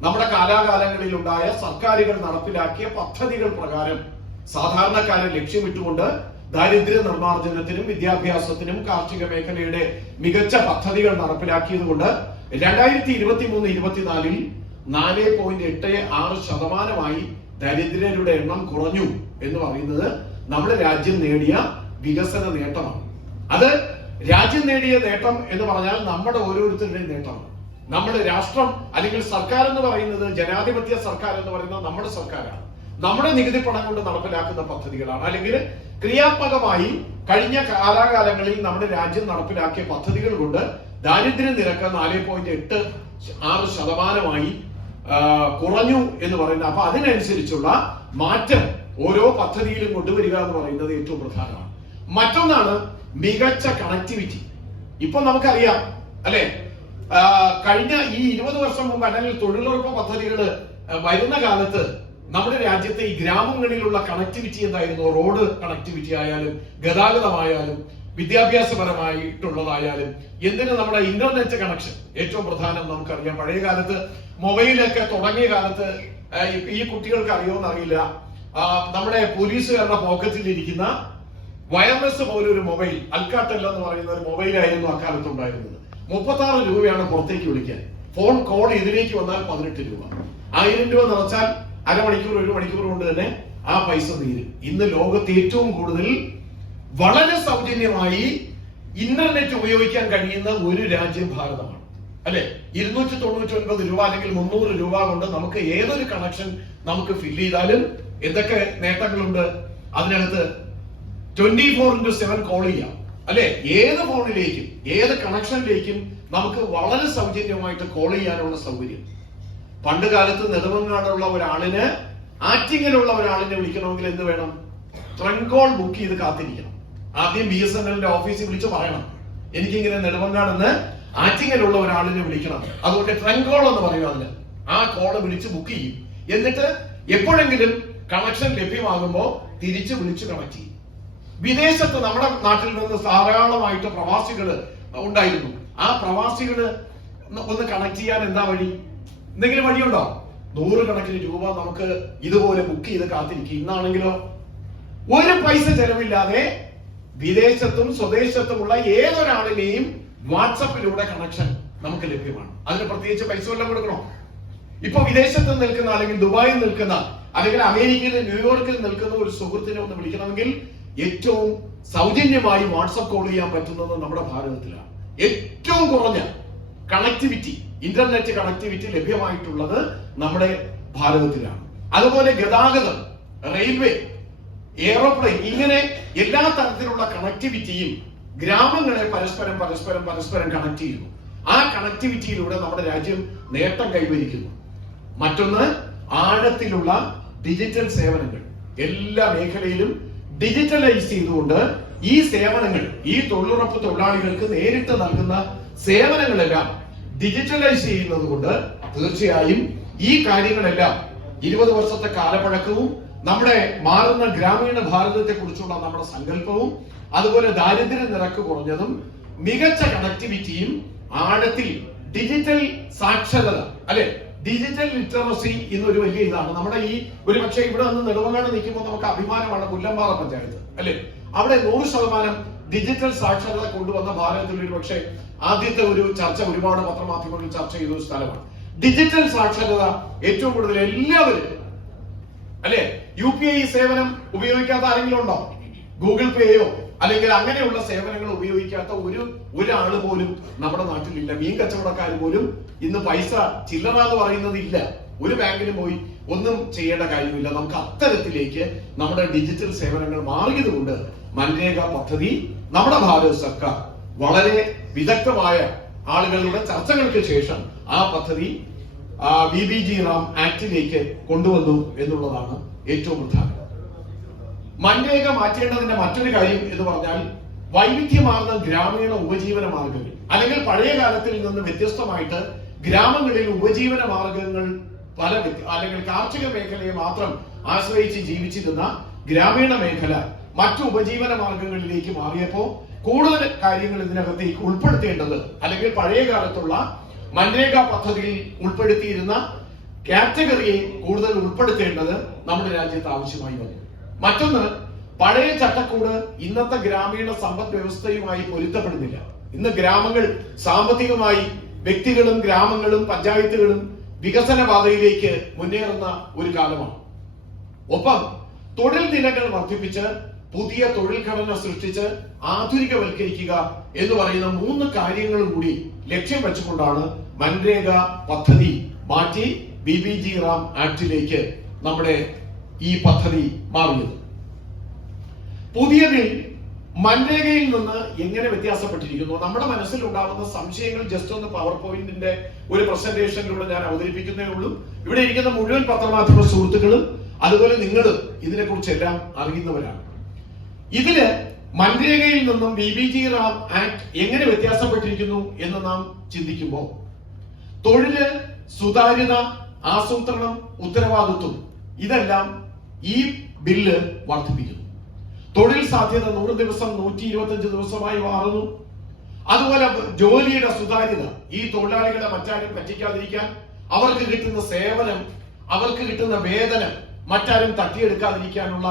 നമ്മുടെ കാലാകാലങ്ങളിൽ ഉണ്ടായ സർക്കാരുകൾ നടപ്പിലാക്കിയ പദ്ധതികൾ പ്രകാരം സാധാരണക്കാരെ ലക്ഷ്യമിട്ടുകൊണ്ട് ദാരിദ്ര്യ നിർമ്മാർജ്ജനത്തിനും വിദ്യാഭ്യാസത്തിനും കാർഷിക മേഖലയുടെ മികച്ച പദ്ധതികൾ നടപ്പിലാക്കിയത് കൊണ്ട് 2023-24 4.86% ദരിദ്രരുടെ എണ്ണം കുറഞ്ഞു എന്ന് പറയുന്നത് നമ്മുടെ രാജ്യം നേടിയ വികസന നേട്ടമാണ്. അത് രാജ്യം നേടിയ നേട്ടം എന്ന് പറഞ്ഞാൽ നമ്മുടെ ഓരോരുത്തരുടെയും നേട്ടമാണ്. നമ്മുടെ രാഷ്ട്രം അല്ലെങ്കിൽ സർക്കാർ എന്ന് പറയുന്നത്, ജനാധിപത്യ സർക്കാർ എന്ന് പറയുന്നത് നമ്മുടെ സർക്കാരാണ്. നമ്മുടെ നികുതി പണം കൊണ്ട് നടപ്പിലാക്കുന്ന പദ്ധതികളാണ്. അല്ലെങ്കിൽ ക്രിയാത്മകമായി കഴിഞ്ഞ കാലാകാലങ്ങളിൽ നമ്മുടെ രാജ്യം നടപ്പിലാക്കിയ പദ്ധതികൾ കൊണ്ട് ദാരിദ്ര്യ നിരക്ക് 4.86% കുറഞ്ഞു എന്ന് പറയുന്നത്. അപ്പൊ അതിനനുസരിച്ചുള്ള മാറ്റം ഓരോ പദ്ധതിയിലും കൊണ്ടുവരിക എന്ന് പറയുന്നത് ഏറ്റവും പ്രധാനമാണ്. മറ്റൊന്നാണ് മികച്ച കണക്ടിവിറ്റി. ഇപ്പൊ നമുക്കറിയാം അല്ലെ, കഴിഞ്ഞ ഈ 20 വർഷം മുമ്പ് അല്ലെങ്കിൽ തൊഴിലുറപ്പ് പദ്ധതികൾ വരുന്ന കാലത്ത് നമ്മുടെ രാജ്യത്തെ ഈ ഗ്രാമങ്ങളിലുള്ള കണക്ടിവിറ്റി എന്തായിരുന്നു? റോഡ് കണക്ടിവിറ്റി ആയാലും, ഗതാഗതമായാലും, വിദ്യാഭ്യാസപരമായിട്ടുള്ളതായാലും, എന്തിന് നമ്മുടെ ഇന്റർനെറ്റ് കണക്ഷൻ ഏറ്റവും പ്രധാനം. നമുക്കറിയാം പഴയ കാലത്ത് മൊബൈലൊക്കെ തുടങ്ങിയ കാലത്ത് ഈ കുട്ടികൾക്ക് അറിയുമെന്ന് അറിയില്ല, നമ്മുടെ പോലീസുകാരുടെ പോക്കറ്റിൽ ഇരിക്കുന്ന വയർലെസ് പോലെ ഒരു മൊബൈൽ, അൽക്കാടെൽ എന്ന് പറയുന്ന ഒരു മൊബൈലായിരുന്നു അക്കാലത്ത് ഉണ്ടായിരുന്നത്. 36 രൂപയാണ് പുറത്തേക്ക് വിളിക്കാൻ. ഫോൺ കോൾ ഇതിലേക്ക് വന്നാൽ 18 രൂപ. 1000 രൂപ നിറച്ചാൽ അരമണിക്കൂർ 1 മണിക്കൂർ കൊണ്ട് തന്നെ ആ പൈസ തീരും. ഇന്ന് ലോകത്ത് ഏറ്റവും കൂടുതൽ വളരെ സൗജന്യമായി ഇന്റർനെറ്റ് ഉപയോഗിക്കാൻ കഴിയുന്ന ഒരു രാജ്യം ഭാരതമാണ് അല്ലെ. 299 രൂപ അല്ലെങ്കിൽ 300 രൂപ കൊണ്ട് നമുക്ക് ഏതൊരു കണക്ഷൻ നമുക്ക് ഫില്ല് ചെയ്താലും എന്തൊക്കെ നേട്ടങ്ങളുണ്ട് അതിനകത്ത്. 24/7 കോൾ ചെയ്യാം അല്ലെ. ഏത് ഫോണിലേക്കും ഏത് കണക്ഷനിലേക്കും നമുക്ക് വളരെ സൗജന്യമായിട്ട് കോൾ ചെയ്യാനുള്ള സൗകര്യം. പണ്ട് കാലത്ത് നെടുമങ്ങാടുള്ള ഒരാളിന്, ആറ്റിങ്ങലുള്ള ഒരാളിനെ വിളിക്കണമെങ്കിൽ എന്ത് വേണം? ട്രങ്ക് കോൾ ബുക്ക് ചെയ്ത് കാത്തിരിക്കണം. ആദ്യം BSNLന്റെ ഓഫീസിൽ വിളിച്ച് പറയണം, എനിക്കിങ്ങനെ നെടുമങ്ങാടെന്ന് ആറ്റിങ്ങലുള്ള ഒരാളിനെ വിളിക്കണം. അതുകൊണ്ട് ട്രങ്ക് കോൾ എന്ന് പറയും. അതിന് ആ കോള് വിളിച്ച് ബുക്ക് ചെയ്യും. എന്നിട്ട് എപ്പോഴെങ്കിലും കണക്ഷൻ ലഭ്യമാകുമ്പോൾ തിരിച്ച് വിളിച്ച് കണക്ട് ചെയ്യും. വിദേശത്ത് നമ്മുടെ നാട്ടിൽ നിന്ന് ധാരാളമായിട്ട് പ്രവാസികൾ ഉണ്ടായിരുന്നു. ആ പ്രവാസികള് ഒന്ന് കണക്ട് ചെയ്യാൻ എന്താ വഴി? എന്തെങ്കിലും വഴിയുണ്ടോ? നൂറുകണക്കിന് രൂപ നമുക്ക് ഇതുപോലെ ബുക്ക് ചെയ്ത് കാത്തിരിക്കും. ഇന്നാണെങ്കിലോ ഒരു പൈസ ചെലവില്ലാതെ വിദേശത്തും സ്വദേശത്തുമുള്ള ഏതൊരാളിനെയും വാട്സപ്പിലൂടെ കണക്ഷൻ നമുക്ക് ലഭ്യമാണ്. അതിന് പ്രത്യേകിച്ച് പൈസ വല്ലതും കൊടുക്കണോ? ഇപ്പൊ വിദേശത്ത് നിൽക്കുന്ന അല്ലെങ്കിൽ ദുബായിൽ നിൽക്കുന്ന അല്ലെങ്കിൽ അമേരിക്കയിലെ ന്യൂയോർക്കിൽ നിൽക്കുന്ന ഒരു സുഹൃത്തിനെ ഒന്ന് വിളിക്കണമെങ്കിൽ ഏറ്റവും സൗജന്യമായി വാട്സപ്പ് കോൾ ചെയ്യാൻ പറ്റുന്നത് നമ്മുടെ ഭാരതത്തിലാണ്. ഏറ്റവും കുറഞ്ഞ കണക്ടിവിറ്റി, ഇന്റർനെറ്റ് കണക്ടിവിറ്റി ലഭ്യമായിട്ടുള്ളത് നമ്മുടെ ഭാരതത്തിലാണ്. അതുപോലെ ഗതാഗതം, റെയിൽവേ, എയറോപ്ലെയിൻ, ഇങ്ങനെ എല്ലാ തരത്തിലുള്ള കണക്ടിവിറ്റിയും ഗ്രാമങ്ങളെ പരസ്പരം കണക്ട് ചെയ്യുന്നു. ആ കണക്ടിവിറ്റിയിലൂടെ നമ്മുടെ രാജ്യം നേട്ടം കൈവരിക്കുന്നു. മറ്റൊന്ന്, ആഴത്തിലുള്ള ഡിജിറ്റൽ സേവനങ്ങൾ എല്ലാ മേഖലയിലും ഡിജിറ്റലൈസ് ചെയ്തുകൊണ്ട് ഈ സേവനങ്ങൾ, ഈ തൊഴിലുറപ്പ് തൊഴിലാളികൾക്ക് നേരിട്ട് നൽകുന്ന സേവനങ്ങളെല്ലാം ഡിജിറ്റലൈസ് ചെയ്യുന്നത് കൊണ്ട് തീർച്ചയായും ഈ കാര്യങ്ങളെല്ലാം 20 വർഷത്തെ കാലപ്പഴക്കവും നമ്മുടെ മാറുന്ന ഗ്രാമീണ ഭാരതത്തെ കുറിച്ചുള്ള നമ്മുടെ സങ്കല്പവും അതുപോലെ ദാരിദ്ര്യ നിരക്ക് കുറഞ്ഞതും മികച്ച കണക്ടിവിറ്റിയും ആഴത്തിൽ ഡിജിറ്റൽ സാക്ഷരത, അല്ലെ, ഡിജിറ്റൽ ലിറ്ററസി എന്നൊരു വലിയ ഇതാണ്. നമ്മുടെ ഈ ഒരു പക്ഷേ ഇവിടെ നിന്ന് നെടുമങ്ങാട് നിൽക്കുമ്പോൾ നമുക്ക് അഭിമാനമാണ് പുല്ലമ്പാറ പഞ്ചായത്ത്, അല്ലെ, അവിടെ 100% ഡിജിറ്റൽ സാക്ഷരത കൊണ്ടുവന്ന ഭാരതത്തിൽ ഒരു പക്ഷേ ആദ്യത്തെ ഒരു ചർച്ച ഒരുപാട് പത്രമാധ്യമങ്ങളിൽ ചർച്ച ചെയ്ത ഒരു സ്ഥലമാണ്. ഡിജിറ്റൽ സാക്ഷരത ഏറ്റവും കൂടുതൽ എല്ലാവരും, അല്ലെ, UPI സേവനം ഉപയോഗിക്കാത്ത ആരെങ്കിലും ഉണ്ടോ? ഗൂഗിൾ പേയോ അല്ലെങ്കിൽ അങ്ങനെയുള്ള സേവനങ്ങൾ ഉപയോഗിക്കാത്ത ഒരാള് പോലും നമ്മുടെ നാട്ടിലില്ല. മീൻ കച്ചവടക്കാർ പോലും ഇന്ന് പൈസ ചില്ലറ എന്ന് പറയുന്നത് ഇല്ല. ഒരു ബാങ്കിന് പോയി ഒന്നും ചെയ്യേണ്ട കാര്യമില്ല. നമുക്ക് അത്തരത്തിലേക്ക് നമ്മുടെ ഡിജിറ്റൽ സേവനങ്ങൾ മാറിയതുകൊണ്ട് മൻരേഗ പദ്ധതി നമ്മുടെ ഭാരത സർക്കാർ വളരെ വിദഗ്ധമായ ആളുകളുടെ ചർച്ചകൾക്ക് ശേഷം ആ പദ്ധതി BBG റാം ആക്ടിലേക്ക് കൊണ്ടുവന്നു എന്നുള്ളതാണ് ഏറ്റവും പ്രധാനം. മൻരേഗ മാറ്റേണ്ടതിന്റെ മറ്റൊരു കാര്യം എന്ന് പറഞ്ഞാൽ വൈവിധ്യമാർന്ന ഗ്രാമീണ ഉപജീവന മാർഗങ്ങൾ, അല്ലെങ്കിൽ പഴയ കാലത്തിൽ നിന്ന് വ്യത്യസ്തമായിട്ട് ഗ്രാമങ്ങളിൽ ഉപജീവന മാർഗങ്ങൾ അല്ലെങ്കിൽ കാർഷിക മേഖലയെ മാത്രം ആശ്രയിച്ച് ജീവിച്ചിരുന്ന ഗ്രാമീണ മേഖല മറ്റു ഉപജീവന മാർഗങ്ങളിലേക്ക് മാറിയപ്പോ കൂടുതൽ കാര്യങ്ങൾ ഇതിനകത്തേക്ക് ഉൾപ്പെടുത്തേണ്ടത്, അല്ലെങ്കിൽ പഴയ കാലത്തുള്ള മൻരേഗ പദ്ധതിയിൽ ഉൾപ്പെടുത്തിയിരുന്ന കാറ്റഗറിയെ കൂടുതൽ ഉൾപ്പെടുത്തേണ്ടത് നമ്മുടെ രാജ്യത്ത് ആവശ്യമായി വന്നു. മറ്റൊന്ന്, പഴയ ചട്ടക്കൂട് ഇന്നത്തെ ഗ്രാമീണ സമ്പദ് വ്യവസ്ഥയുമായി പൊരുത്തപ്പെടുന്നില്ല. ഇന്ന് ഗ്രാമങ്ങൾ സാമ്പത്തികമായി വ്യക്തികളും ഗ്രാമങ്ങളും പഞ്ചായത്തുകളും വികസന പാതയിലേക്ക് മുന്നേറുന്ന ഒരു കാലമാണ്. ഒപ്പം തൊഴിൽ ദിനങ്ങൾ വർദ്ധിപ്പിച്ച് പുതിയ തൊഴിൽ ഘടന സൃഷ്ടിച്ച് ആധുനികവൽക്കരിക്കുക എന്ന് പറയുന്ന 3 കാര്യങ്ങളും കൂടി ലക്ഷ്യം വെച്ചുകൊണ്ടാണ് മൻരേഗ പദ്ധതി മാറ്റി BBG റാം ആക്ടിലേക്ക് നമ്മുടെ ഈ പദ്ധതി മാറിയത്. പുതിയതിൽ മൻരേഗയിൽ നിന്ന് എങ്ങനെ വ്യത്യാസപ്പെട്ടിരിക്കുന്നു? നമ്മുടെ മനസ്സിൽ ഉണ്ടാകുന്ന സംശയങ്ങൾ ജസ്റ്റ് ഒന്ന് പവർ പോയിന്റിന്റെ ഒരു പ്രസന്റേഷനിലൂടെ ഞാൻ അവതരിപ്പിക്കുന്നേ ഉള്ളൂ. ഇവിടെ ഇരിക്കുന്ന മുഴുവൻ പത്രമാധ്യമ സുഹൃത്തുക്കളും അതുപോലെ നിങ്ങളും ഇതിനെക്കുറിച്ചെല്ലാം അറിയുന്നവരാണ്. ഇതില് മൻരേഗയിൽ നിന്നും BBG റാം ആക്ട് എങ്ങനെ വ്യത്യാസപ്പെട്ടിരിക്കുന്നു എന്ന് നാം ചിന്തിക്കുമ്പോൾ തൊഴില്, സുതാര്യത, ആസൂത്രണം, ഉത്തരവാദിത്വം ഇതെല്ലാം ഈ ബില്ല് വർദ്ധിപ്പിക്കുന്നു. തൊഴിൽ സാധ്യത 100 ദിവസം 125 ദിവസമായി മാറുന്നു. അതുപോലെ ജോലിയുടെ സുതാര്യത, ഈ തൊഴിലാളികളെ മറ്റാരും പറ്റിക്കാതിരിക്കാൻ അവർക്ക് കിട്ടുന്ന സേവനം, അവർക്ക് കിട്ടുന്ന വേതനം മറ്റാരും തട്ടിയെടുക്കാതിരിക്കാനുള്ള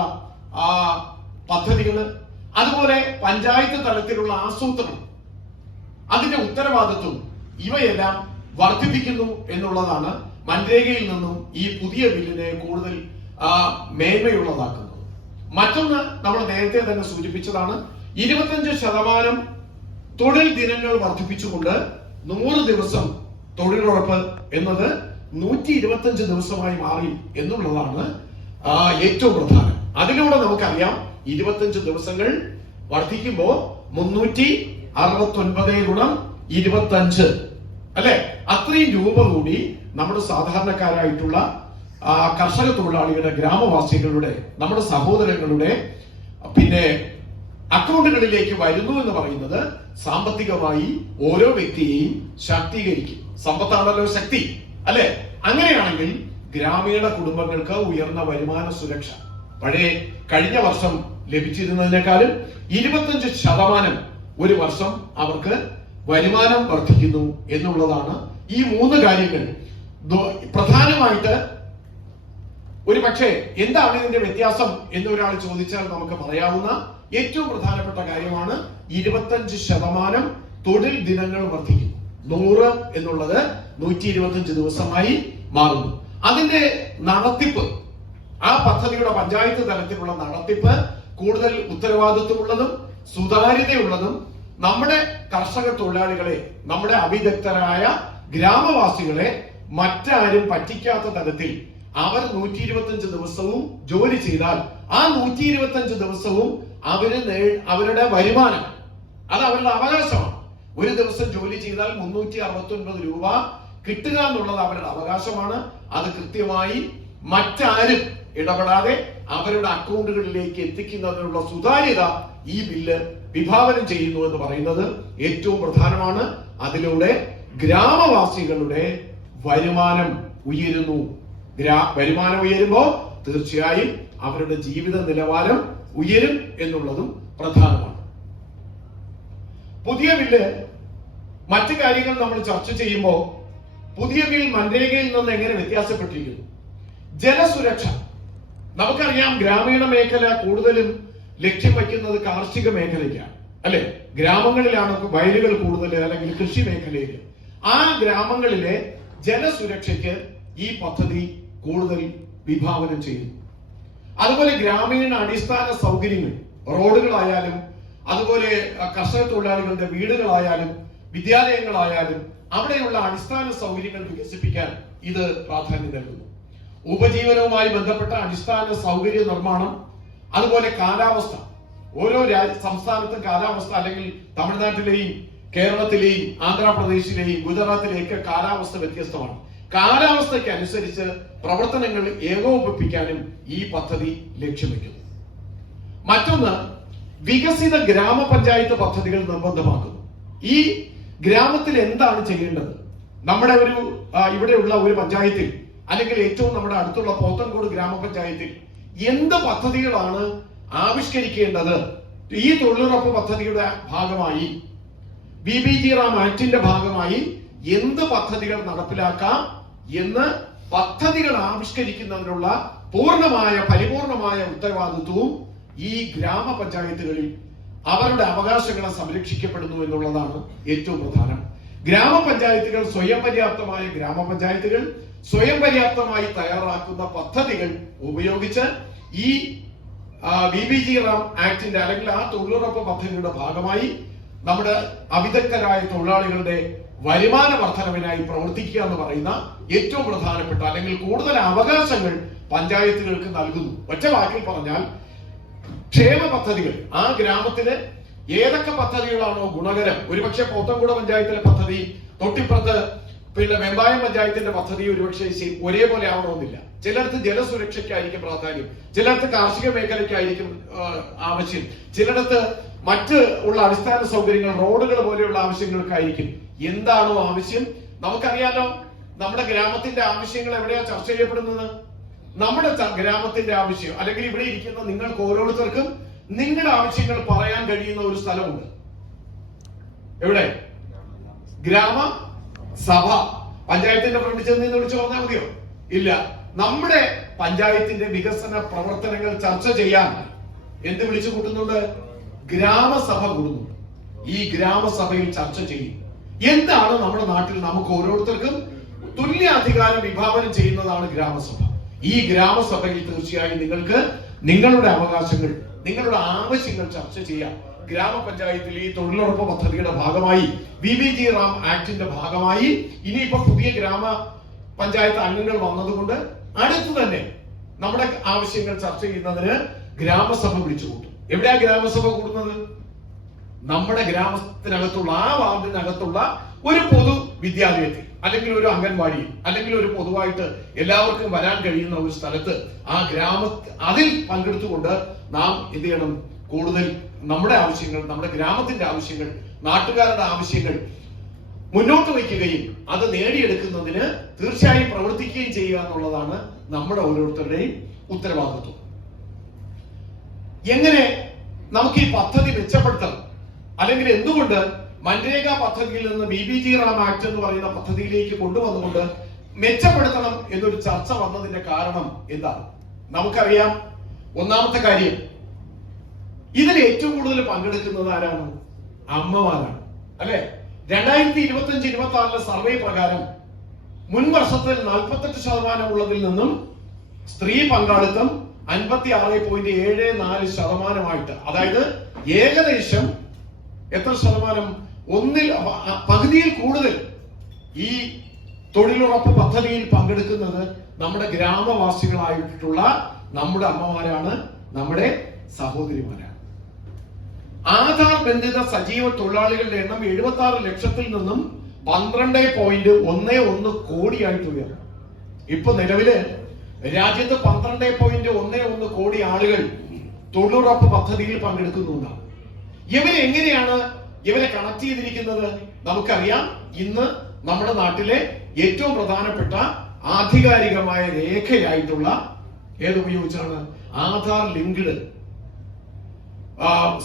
പദ്ധതികൾ, അതുപോലെ പഞ്ചായത്ത് തലത്തിലുള്ള ആസൂത്രണം, അതിന്റെ ഉത്തരവാദിത്വം, ഇവയെല്ലാം വർദ്ധിപ്പിക്കുന്നു എന്നുള്ളതാണ് മൻരേഗയിൽ നിന്നും ഈ പുതിയ ബില്ലിനെ കൂടുതൽ മേന്മയുള്ളതാക്കുന്നത്. മറ്റൊന്ന്, നമ്മൾ നേരത്തെ തന്നെ സൂചിപ്പിച്ചതാണ്, 25% തൊഴിൽ ദിനങ്ങൾ വർദ്ധിപ്പിച്ചുകൊണ്ട് 100 ദിവസം തൊഴിലുറപ്പ് എന്നത് 125 ദിവസമായി മാറി എന്നുള്ളതാണ് ഏറ്റവും പ്രധാനം. അതിലൂടെ നമുക്കറിയാം 25 ദിവസങ്ങൾ വർദ്ധിക്കുമ്പോ 369 ഗുണം 25, അല്ലെ, അത്രയും രൂപ കൂടി നമ്മുടെ സാധാരണക്കാരായിട്ടുള്ള കർഷക തൊഴിലാളികളുടെ, ഗ്രാമവാസികളുടെ, നമ്മുടെ സഹോദരങ്ങളുടെ പിന്നെ അക്കൗണ്ടുകളിലേക്ക് വരുന്നു എന്ന് പറയുന്നത് സാമ്പത്തികമായി ഓരോ വ്യക്തിയെയും ശാക്തീകരിക്കും. സമ്പത്താണല്ലോ ശക്തി, അല്ലെ? അങ്ങനെയാണെങ്കിൽ ഗ്രാമീണ കുടുംബങ്ങൾക്ക് ഉയർന്ന വരുമാന സുരക്ഷ കഴിഞ്ഞ വർഷം ലഭിച്ചിരുന്നതിനേക്കാളും 25% ഒരു വർഷം അവർക്ക് വരുമാനം വർദ്ധിക്കുന്നു എന്നുള്ളതാണ്. ഈ 3 കാര്യങ്ങൾ പ്രധാനമായിട്ട് ഒരു പക്ഷേ എന്താണ് ഇതിന്റെ വ്യത്യാസം എന്ന് ഒരാൾ ചോദിച്ചാൽ നമുക്ക് പറയാവുന്ന ഏറ്റവും പ്രധാനപ്പെട്ട കാര്യമാണ് 25% തൊഴിൽ ദിനങ്ങൾ വർദ്ധിക്കുന്നു. 100 എന്നുള്ളത് 125 ദിവസമായി മാറുന്നു. അതിന്റെ നടത്തിപ്പ്, ആ പദ്ധതിയുടെ പഞ്ചായത്ത് തലത്തിലുള്ള നടത്തിപ്പ് കൂടുതൽ ഉത്തരവാദിത്വമുള്ളതും സുതാര്യതയുള്ളതും നമ്മുടെ കർഷക തൊഴിലാളികളെ, നമ്മുടെ അവിദഗ്ധരായ ഗ്രാമവാസികളെ മറ്റാരും പറ്റിക്കാത്ത തരത്തിൽ അവർ 125 ദിവസവും ജോലി ചെയ്താൽ ആ 125 ദിവസവും അവരുടെ വരുമാനം, അത് അവരുടെ അവകാശമാണ്. ഒരു ദിവസം ജോലി ചെയ്താൽ 369 രൂപ കിട്ടുക എന്നുള്ളത് അവരുടെ അവകാശമാണ്. അത് കൃത്യമായി മറ്റാരും ഇടപെടാതെ അവരുടെ അക്കൗണ്ടുകളിലേക്ക് എത്തിക്കുന്നതിനുള്ള സുതാര്യത ഈ ബില്ല് വിഭാവനം ചെയ്യുന്നു എന്ന് പറയുന്നത് ഏറ്റവും പ്രധാനമാണ്. അതിലൂടെ ഗ്രാമവാസികളുടെ വരുമാനം ഉയരുന്നു. വരുമാനം ഉയരുമ്പോൾ തീർച്ചയായും അവരുടെ ജീവിത നിലവാരം ഉയരും എന്നുള്ളതും പ്രധാനമാണ്. പുതിയ ബില്ല് മറ്റു കാര്യങ്ങൾ നമ്മൾ ചർച്ച ചെയ്യുമ്പോൾ പുതിയ ബിൽ മൻരേഗയിൽ നിന്ന് എങ്ങനെ വ്യത്യാസപ്പെട്ടിരിക്കുന്നു? ജലസുരക്ഷ, നമുക്കറിയാം ഗ്രാമീണ മേഖല കൂടുതലും ലക്ഷ്യം വയ്ക്കുന്നത് കാർഷിക മേഖലയ്ക്കാണ്, അല്ലെ? ഗ്രാമങ്ങളിലാണ് വയലുകൾ കൂടുതൽ, അല്ലെങ്കിൽ കൃഷി മേഖലയിൽ. ആ ഗ്രാമങ്ങളിലെ ജലസുരക്ഷയ്ക്ക് ഈ പദ്ധതി കൂടുതൽ വിഭാവനം ചെയ്യുന്നു. അതുപോലെ ഗ്രാമീണ അടിസ്ഥാന സൗകര്യങ്ങൾ, റോഡുകളായാലും അതുപോലെ കർഷക തൊഴിലാളികളുടെ വീടുകളായാലും വിദ്യാലയങ്ങളായാലും അവിടെയുള്ള അടിസ്ഥാന സൗകര്യങ്ങൾ വികസിപ്പിക്കാൻ ഇത് പ്രാധാന്യം നൽകുന്നു. ഉപജീവനവുമായി ബന്ധപ്പെട്ട അടിസ്ഥാന സൗകര്യ നിർമ്മാണം, അതുപോലെ കാലാവസ്ഥ, ഓരോ സംസ്ഥാനത്തും കാലാവസ്ഥ, അല്ലെങ്കിൽ തമിഴ്നാട്ടിലെയും കേരളത്തിലെയും ആന്ധ്രാപ്രദേശിലെയും ഗുജറാത്തിലെയൊക്കെ കാലാവസ്ഥ വ്യത്യസ്തമാണ്. കാലാവസ്ഥയ്ക്ക് അനുസരിച്ച് പ്രവർത്തനങ്ങൾ ഏകോപിപ്പിക്കാനും ഈ പദ്ധതി ലക്ഷ്യം വയ്ക്കുന്നു. മറ്റൊന്ന്, വികസിത ഗ്രാമപഞ്ചായത്ത് പദ്ധതികൾ നിർബന്ധമാക്കുന്നു. ഈ ഗ്രാമത്തിൽ എന്താണ് ചെയ്യേണ്ടത്? നമ്മുടെ ഇവിടെയുള്ള ഒരു പഞ്ചായത്തിൽ, അല്ലെങ്കിൽ ഏറ്റവും നമ്മുടെ അടുത്തുള്ള പോത്തൻകോട് ഗ്രാമപഞ്ചായത്തിൽ എന്ത് പദ്ധതികളാണ് ആവിഷ്കരിക്കേണ്ടത്? ഈ തൊഴിലുറപ്പ് പദ്ധതിയുടെ ഭാഗമായി, BBG റാം ആക്ടിന്റെ ഭാഗമായി എന്ത് പദ്ധതികൾ നടപ്പിലാക്കാം എന്ന് പദ്ധതികൾ ആവിഷ്കരിക്കുന്നതിനുള്ള പരിപൂർണമായ ഉത്തരവാദിത്വവും ഈ ഗ്രാമപഞ്ചായത്തുകളിൽ അവരുടെ അവകാശങ്ങളെ സംരക്ഷിക്കപ്പെടുന്നു എന്നുള്ളതാണ് ഏറ്റവും പ്രധാനം. ഗ്രാമപഞ്ചായത്തുകൾ സ്വയം പര്യാപ്തമായ ഗ്രാമപഞ്ചായത്തുകൾ സ്വയം പര്യാപ്തമായി തയ്യാറാക്കുന്ന പദ്ധതികൾ ഉപയോഗിച്ച് ഈ BBG റാം ആക്ടിന്റെ, അല്ലെങ്കിൽ ആ തൊഴിലുറപ്പ് പദ്ധതിയുടെ ഭാഗമായി നമ്മുടെ അവിദഗ്ധരായ തൊഴിലാളികളുടെ വരുമാന വർധനവിനായി പ്രവർത്തിക്കുക എന്ന് പറയുന്ന ഏറ്റവും പ്രധാനപ്പെട്ട, അല്ലെങ്കിൽ കൂടുതൽ അവകാശങ്ങൾ പഞ്ചായത്തുകൾക്ക് നൽകുന്നു. ഒറ്റ വാക്കിൽ പറഞ്ഞാൽ ക്ഷേമ പദ്ധതികൾ, ആ ഗ്രാമത്തില് ഏതൊക്കെ പദ്ധതികളാണോ ഗുണകരം, ഒരുപക്ഷെ പോത്തൻകുട പഞ്ചായത്തിലെ പദ്ധതി തൊട്ടിപ്പുറത്ത് വെമ്പായം പഞ്ചായത്തിന്റെ പദ്ധതി ഒരുപക്ഷെ ഒരേപോലെ ആവണമെന്നില്ല. ചിലടത്ത് ജലസുരക്ഷയ്ക്കായിരിക്കും പ്രാധാന്യം, ചിലടത്ത് കാർഷിക മേഖലയ്ക്കായിരിക്കും ആവശ്യം, ചിലടത്ത് മറ്റ് ഉള്ള അടിസ്ഥാന സൗകര്യങ്ങൾ, റോഡുകൾ പോലെയുള്ള ആവശ്യങ്ങൾക്കായിരിക്കും. എന്താണോ ആവശ്യം, നമുക്കറിയാലോ നമ്മുടെ ഗ്രാമത്തിന്റെ ആവശ്യങ്ങൾ എവിടെയാ ചർച്ച ചെയ്യപ്പെടുന്നത്? നമ്മുടെ ഗ്രാമത്തിന്റെ ആവശ്യം, അല്ലെങ്കിൽ ഇവിടെ ഇരിക്കുന്ന നിങ്ങൾക്ക് ഓരോരുത്തർക്കും നിങ്ങളുടെ ആവശ്യങ്ങൾ പറയാൻ കഴിയുന്ന ഒരു സ്ഥലമുണ്ട്. എവിടെ? ഗ്രാമസഭ. പഞ്ചായത്തിന്റെ ഫ്രണ്ടിൽ ചെന്ന് വിളിച്ചു പറഞ്ഞാൽ മതിയോ? ഇല്ല. നമ്മുടെ പഞ്ചായത്തിന്റെ വികസന പ്രവർത്തനങ്ങൾ ചർച്ച ചെയ്യാൻ എന്ത് വിളിച്ചു കൂട്ടുന്നുണ്ട്? ഗ്രാമസഭ കൂടുന്നുണ്ട്. ഈ ഗ്രാമസഭയിൽ ചർച്ച ചെയ്യും. എന്താണ് നമ്മുടെ നാട്ടിൽ നമുക്ക് ഓരോരുത്തർക്കും തുല്യ അധികാരം വിഭാവനം ചെയ്യുന്നതാണ് ഗ്രാമസഭ. ഈ ഗ്രാമസഭയിൽ തീർച്ചയായും നിങ്ങൾക്ക് നിങ്ങളുടെ അവകാശങ്ങൾ, നിങ്ങളുടെ ആവശ്യങ്ങൾ ചർച്ച ചെയ്യാം. ഗ്രാമപഞ്ചായത്തിൽ ഈ തൊഴിലുറപ്പ് പദ്ധതിയുടെ ഭാഗമായി, BBG റാം ആക്ടിന്റെ ഭാഗമായി ഇനിയിപ്പോ പുതിയ ഗ്രാമ പഞ്ചായത്ത് അംഗങ്ങൾ വന്നതുകൊണ്ട് അടുത്ത് തന്നെ നമ്മുടെ ആവശ്യങ്ങൾ ചർച്ച ചെയ്യുന്നതിന് ഗ്രാമസഭ വിളിച്ചു കൂട്ടും. എവിടെയാ ഗ്രാമസഭ കൂടുന്നത്? നമ്മുടെ ഗ്രാമത്തിനകത്തുള്ള, ആ വാർഡിനകത്തുള്ള ഒരു പൊതു വിദ്യാലയത്തിൽ, അല്ലെങ്കിൽ ഒരു അംഗൻവാടിയിൽ, അല്ലെങ്കിൽ ഒരു പൊതുവായിട്ട് എല്ലാവർക്കും വരാൻ കഴിയുന്ന ഒരു സ്ഥലത്ത് അതിൽ പങ്കെടുത്തുകൊണ്ട് നാം എന്ത് ചെയ്യണം? കൂടുതൽ നമ്മുടെ ആവശ്യങ്ങൾ, നമ്മുടെ ഗ്രാമത്തിന്റെ ആവശ്യങ്ങൾ, നാട്ടുകാരുടെ ആവശ്യങ്ങൾ മുന്നോട്ട് വയ്ക്കുകയും അത് നേടിയെടുക്കുന്നതിന് തീർച്ചയായും പ്രവർത്തിക്കുകയും ചെയ്യുക എന്നുള്ളതാണ് നമ്മുടെ ഓരോരുത്തരുടെയും ഉത്തരവാദിത്വം. എങ്ങനെ നമുക്ക് ഈ പദ്ധതി മെച്ചപ്പെടുത്തണം, അല്ലെങ്കിൽ എന്തുകൊണ്ട് മൻരേഗ പദ്ധതിയിൽ നിന്ന് BBG റാം ആക്ട് എന്ന് പറയുന്ന പദ്ധതിയിലേക്ക് കൊണ്ടുവന്നുകൊണ്ട് മെച്ചപ്പെടുത്തണം എന്നൊരു ചർച്ച വന്നതിന്റെ കാരണം എന്താണ്? നമുക്കറിയാം, ഒന്നാമത്തെ കാര്യം, ഇതിൽ ഏറ്റവും കൂടുതൽ പങ്കെടുക്കുന്നത് ആരാണ്? അമ്മമാരാണ്, അല്ലെ? 2025-26 സർവേ പ്രകാരം മുൻ വർഷത്തിൽ 48% ഉള്ളതിൽ നിന്നും സ്ത്രീ പങ്കാളിത്തം 56.74%, അതായത് ഏകദേശം എത്ര ശതമാനം? പകുതിയിൽ കൂടുതൽ ഈ തൊഴിലുറപ്പ് പദ്ധതിയിൽ പങ്കെടുക്കുന്നത് നമ്മുടെ ഗ്രാമവാസികളായിട്ടുള്ള നമ്മുടെ അമ്മമാരാണ്, നമ്മുടെ സഹോദരിമാരാണ്. ആധാർ ബന്ധിത സജീവ തൊഴിലാളികളുടെ എണ്ണം 76 ലക്ഷത്തിൽ നിന്നും 12.11 കോടിയായിട്ട് ഉയർന്നു. ഇപ്പൊ നിലവില് രാജ്യത്ത് 12.11 കോടി ആളുകൾ തൊഴിലുറപ്പ് പദ്ധതിയിൽ പങ്കെടുക്കുന്നുണ്ടാണ്. ഇവരെ കണക്ട് ചെയ്തിരിക്കുന്നത് നമുക്കറിയാം. ഇന്ന് നമ്മുടെ നാട്ടിലെ ഏറ്റവും പ്രധാനപ്പെട്ട ആധികാരികമായ രേഖയായിട്ടുള്ള ഏതുപയോഗിച്ചാണ്? ആധാർ ലിങ്ക്ഡ്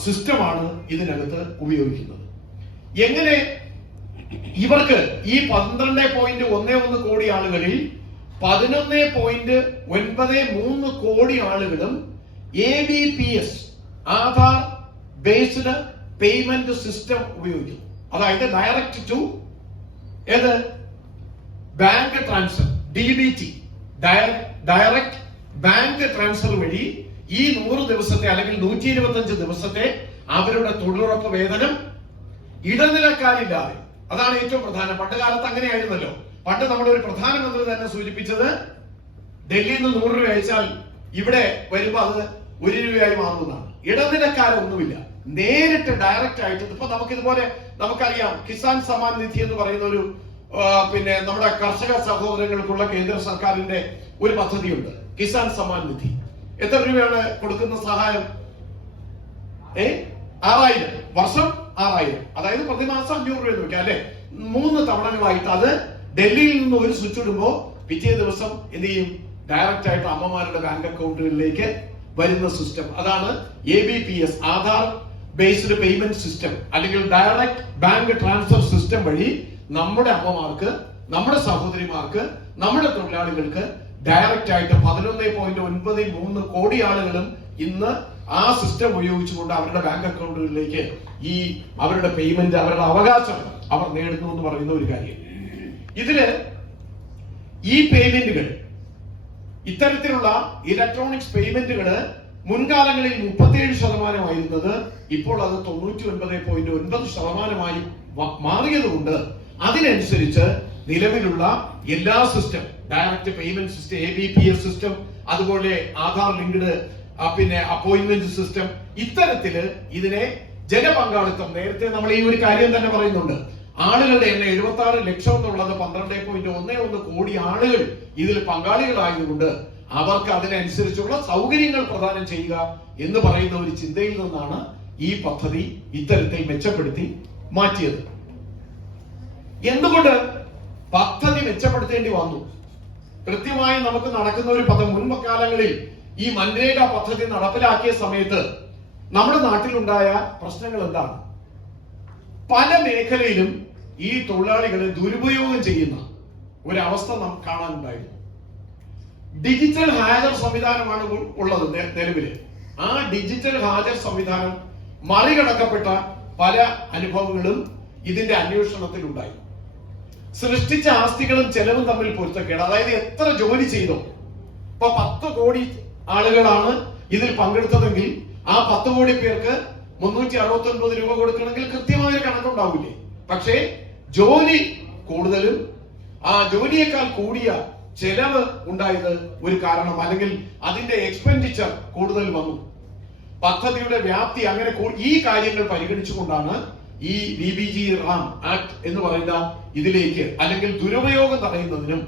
സിസ്റ്റമാണ് ഇതിനകത്ത് ഉപയോഗിക്കുന്നത്. എങ്ങനെ ഇവർക്ക് ഈ 12.11 കോടി ആളുകളിൽ 11.93 കോടി ആളുകളും ABPS Aadhaar based payment system ഉപയോഗിക്കുന്നു. അതായത് direct to bank transfer, DBT, direct bank transfer വഴി ഈ 100 ദിവസത്തെ അല്ലെങ്കിൽ 125 ദിവസത്തെ അവരുടെ തൊഴിലുറപ്പ് വേതനം ഇടനിലക്കാരില്ലാതെ, അതാണ് ഏറ്റവും പ്രധാനം. പണ്ട് കാലത്ത് അങ്ങനെയായിരുന്നല്ലോ. പണ്ട് നമ്മുടെ ഒരു പ്രധാനമന്ത്രി തന്നെ സൂചിപ്പിച്ചത്, ഡൽഹിയിൽ നിന്ന് 100 രൂപ അയച്ചാൽ ഇവിടെ വരുമ്പോ അത് 1 രൂപയായി മാറുന്നതാണ്. ഇടനിലക്കാരൊന്നുമില്ല, നേരിട്ട് ഡയറക്റ്റ് ആയിട്ട്. ഇപ്പൊ നമുക്കറിയാം, കിസാൻ സമ്മാൻ നിധി എന്ന് പറയുന്ന ഒരു നമ്മുടെ കർഷക സഹോദരങ്ങൾക്കുള്ള കേന്ദ്ര സർക്കാരിന്റെ ഒരു പദ്ധതിയുണ്ട്, കിസാൻ സമ്മാൻ നിധി. എത്ര രൂപയാണ് കൊടുക്കുന്ന സഹായം? 6000, വർഷം 6000, അതായത് പ്രതിമാസം 500 രൂപ എന്ന് വെക്കാം, അല്ലെ? 3 തവണകളായിട്ട്. അത് ഡൽഹിയിൽ നിന്ന് ഒരു സ്വിച്ച് ഇടുമ്പോ പിറ്റേ ദിവസം എന്ത് ചെയ്യും? ഡയറക്റ്റ് ആയിട്ട് അമ്മമാരുടെ ബാങ്ക് അക്കൗണ്ടുകളിലേക്ക് വരുന്ന സിസ്റ്റം. അതാണ് ABPS, Aadhaar based payment system, അല്ലെങ്കിൽ ഡയറക്റ്റ് ബാങ്ക് ട്രാൻസ്ഫർ സിസ്റ്റം വഴി നമ്മുടെ അമ്മമാർക്ക്, നമ്മുടെ സഹോദരിമാർക്ക്, നമ്മുടെ തൊഴിലാളികൾക്ക് ഡയറക്റ്റ് ആയിട്ട് 11.93 കോടി ആളുകളും ഇന്ന് ആ സിസ്റ്റം ഉപയോഗിച്ചുകൊണ്ട് അവരുടെ ബാങ്ക് അക്കൗണ്ടുകളിലേക്ക് ഈ അവരുടെ പേയ്മെന്റ്, അവരുടെ അവകാശം അവർ നേടുന്നു എന്ന് പറയുന്ന ഒരു കാര്യം. ഇതില് ഈ പേയ്മെന്റുകൾ, ഇത്തരത്തിലുള്ള ഇലക്ട്രോണിക്സ് പേയ്മെന്റുകള് മുൻകാലങ്ങളിൽ 37% ഇപ്പോൾ അത് 99.9% മാറിയതുകൊണ്ട് അതിനനുസരിച്ച് നിലവിലുള്ള എല്ലാ system, direct payment system, ABPS system, അതുപോലെ ആധാർ ലിങ്ക്ഡ് അപ്പോയിന്റ്മെന്റ് സിസ്റ്റം, ഇത്തരത്തില് ഇതിനെ ജനപങ്കാളിത്തം, നേരത്തെ നമ്മൾ ഈ ഒരു കാര്യം തന്നെ പറയുന്നുണ്ട്, ആളുകളുടെ എണ്ണം 76 ലക്ഷം എന്നുള്ളത് 12.11 കോടി ആളുകൾ ഇതിൽ പങ്കാളികളായതുകൊണ്ട് അവർക്ക് അതിനനുസരിച്ചുള്ള സൗകര്യങ്ങൾ പ്രദാനം ചെയ്യുക എന്ന് പറയുന്ന ഒരു ചിന്തയിൽ നിന്നാണ് ഈ പദ്ധതി ഇത്തരത്തിൽ മെച്ചപ്പെടുത്തി മാറ്റിയത്. എന്തുകൊണ്ട് പദ്ധതി മെച്ചപ്പെടുത്തേണ്ടി വന്നു? കൃത്യമായി നമുക്ക് നടക്കുന്ന ഒരു മുൻകാലങ്ങളിൽ ഈ മൻരേഗ പദ്ധതി നടപ്പിലാക്കിയ സമയത്ത് നമ്മുടെ നാട്ടിലുണ്ടായ പ്രശ്നങ്ങൾ എന്താണ്? പല മേഖലയിലും ഈ തൊഴിലാളികളെ ദുരുപയോഗം ചെയ്യുന്ന ഒരവസ്ഥ നമുക്ക് കാണാനുണ്ടായിരുന്നു. ഡിജിറ്റൽ ഹാജർ സംവിധാനമാണ് ഉള്ളത് നിലവില്. ആ ഡിജിറ്റൽ ഹാജർ സംവിധാനം മറികടക്കപ്പെട്ട പല അനുഭവങ്ങളും ഇതിന്റെ അന്വേഷണത്തിൽ ഉണ്ടായി. സൃഷ്ടിച്ച ആസ്തികളും ചെലവും തമ്മിൽ പൊരുത്തക്കേട്. അതായത് എത്ര ജോലി ചെയ്തോ, ഇപ്പൊ 10 കോടി ആളുകളാണ് ഇതിൽ പങ്കെടുത്തതെങ്കിൽ ആ 10 കോടി പേർക്ക് 369 രൂപ കൊടുക്കണമെങ്കിൽ കൃത്യമായ ഒരു കണക്കുണ്ടാവില്ലേ? പക്ഷേ ജോലി കൂടുതലും ആ ജോലിയേക്കാൾ കൂടിയ ചെലവ് ഉണ്ടായത് ഒരു കാരണം, അല്ലെങ്കിൽ അതിന്റെ എക്സ്പെൻഡിച്ചർ കൂടുതൽ വന്നു. പദ്ധതിയുടെ വ്യാപ്തി അങ്ങനെ ഈ കാര്യങ്ങൾ പരിഗണിച്ചുകൊണ്ടാണ് ഈ VBG റാം ആക്ട് എന്ന് പറയുന്ന ഇതിലേക്ക്, അല്ലെങ്കിൽ ദുരുപയോഗം തടയുന്നതിനും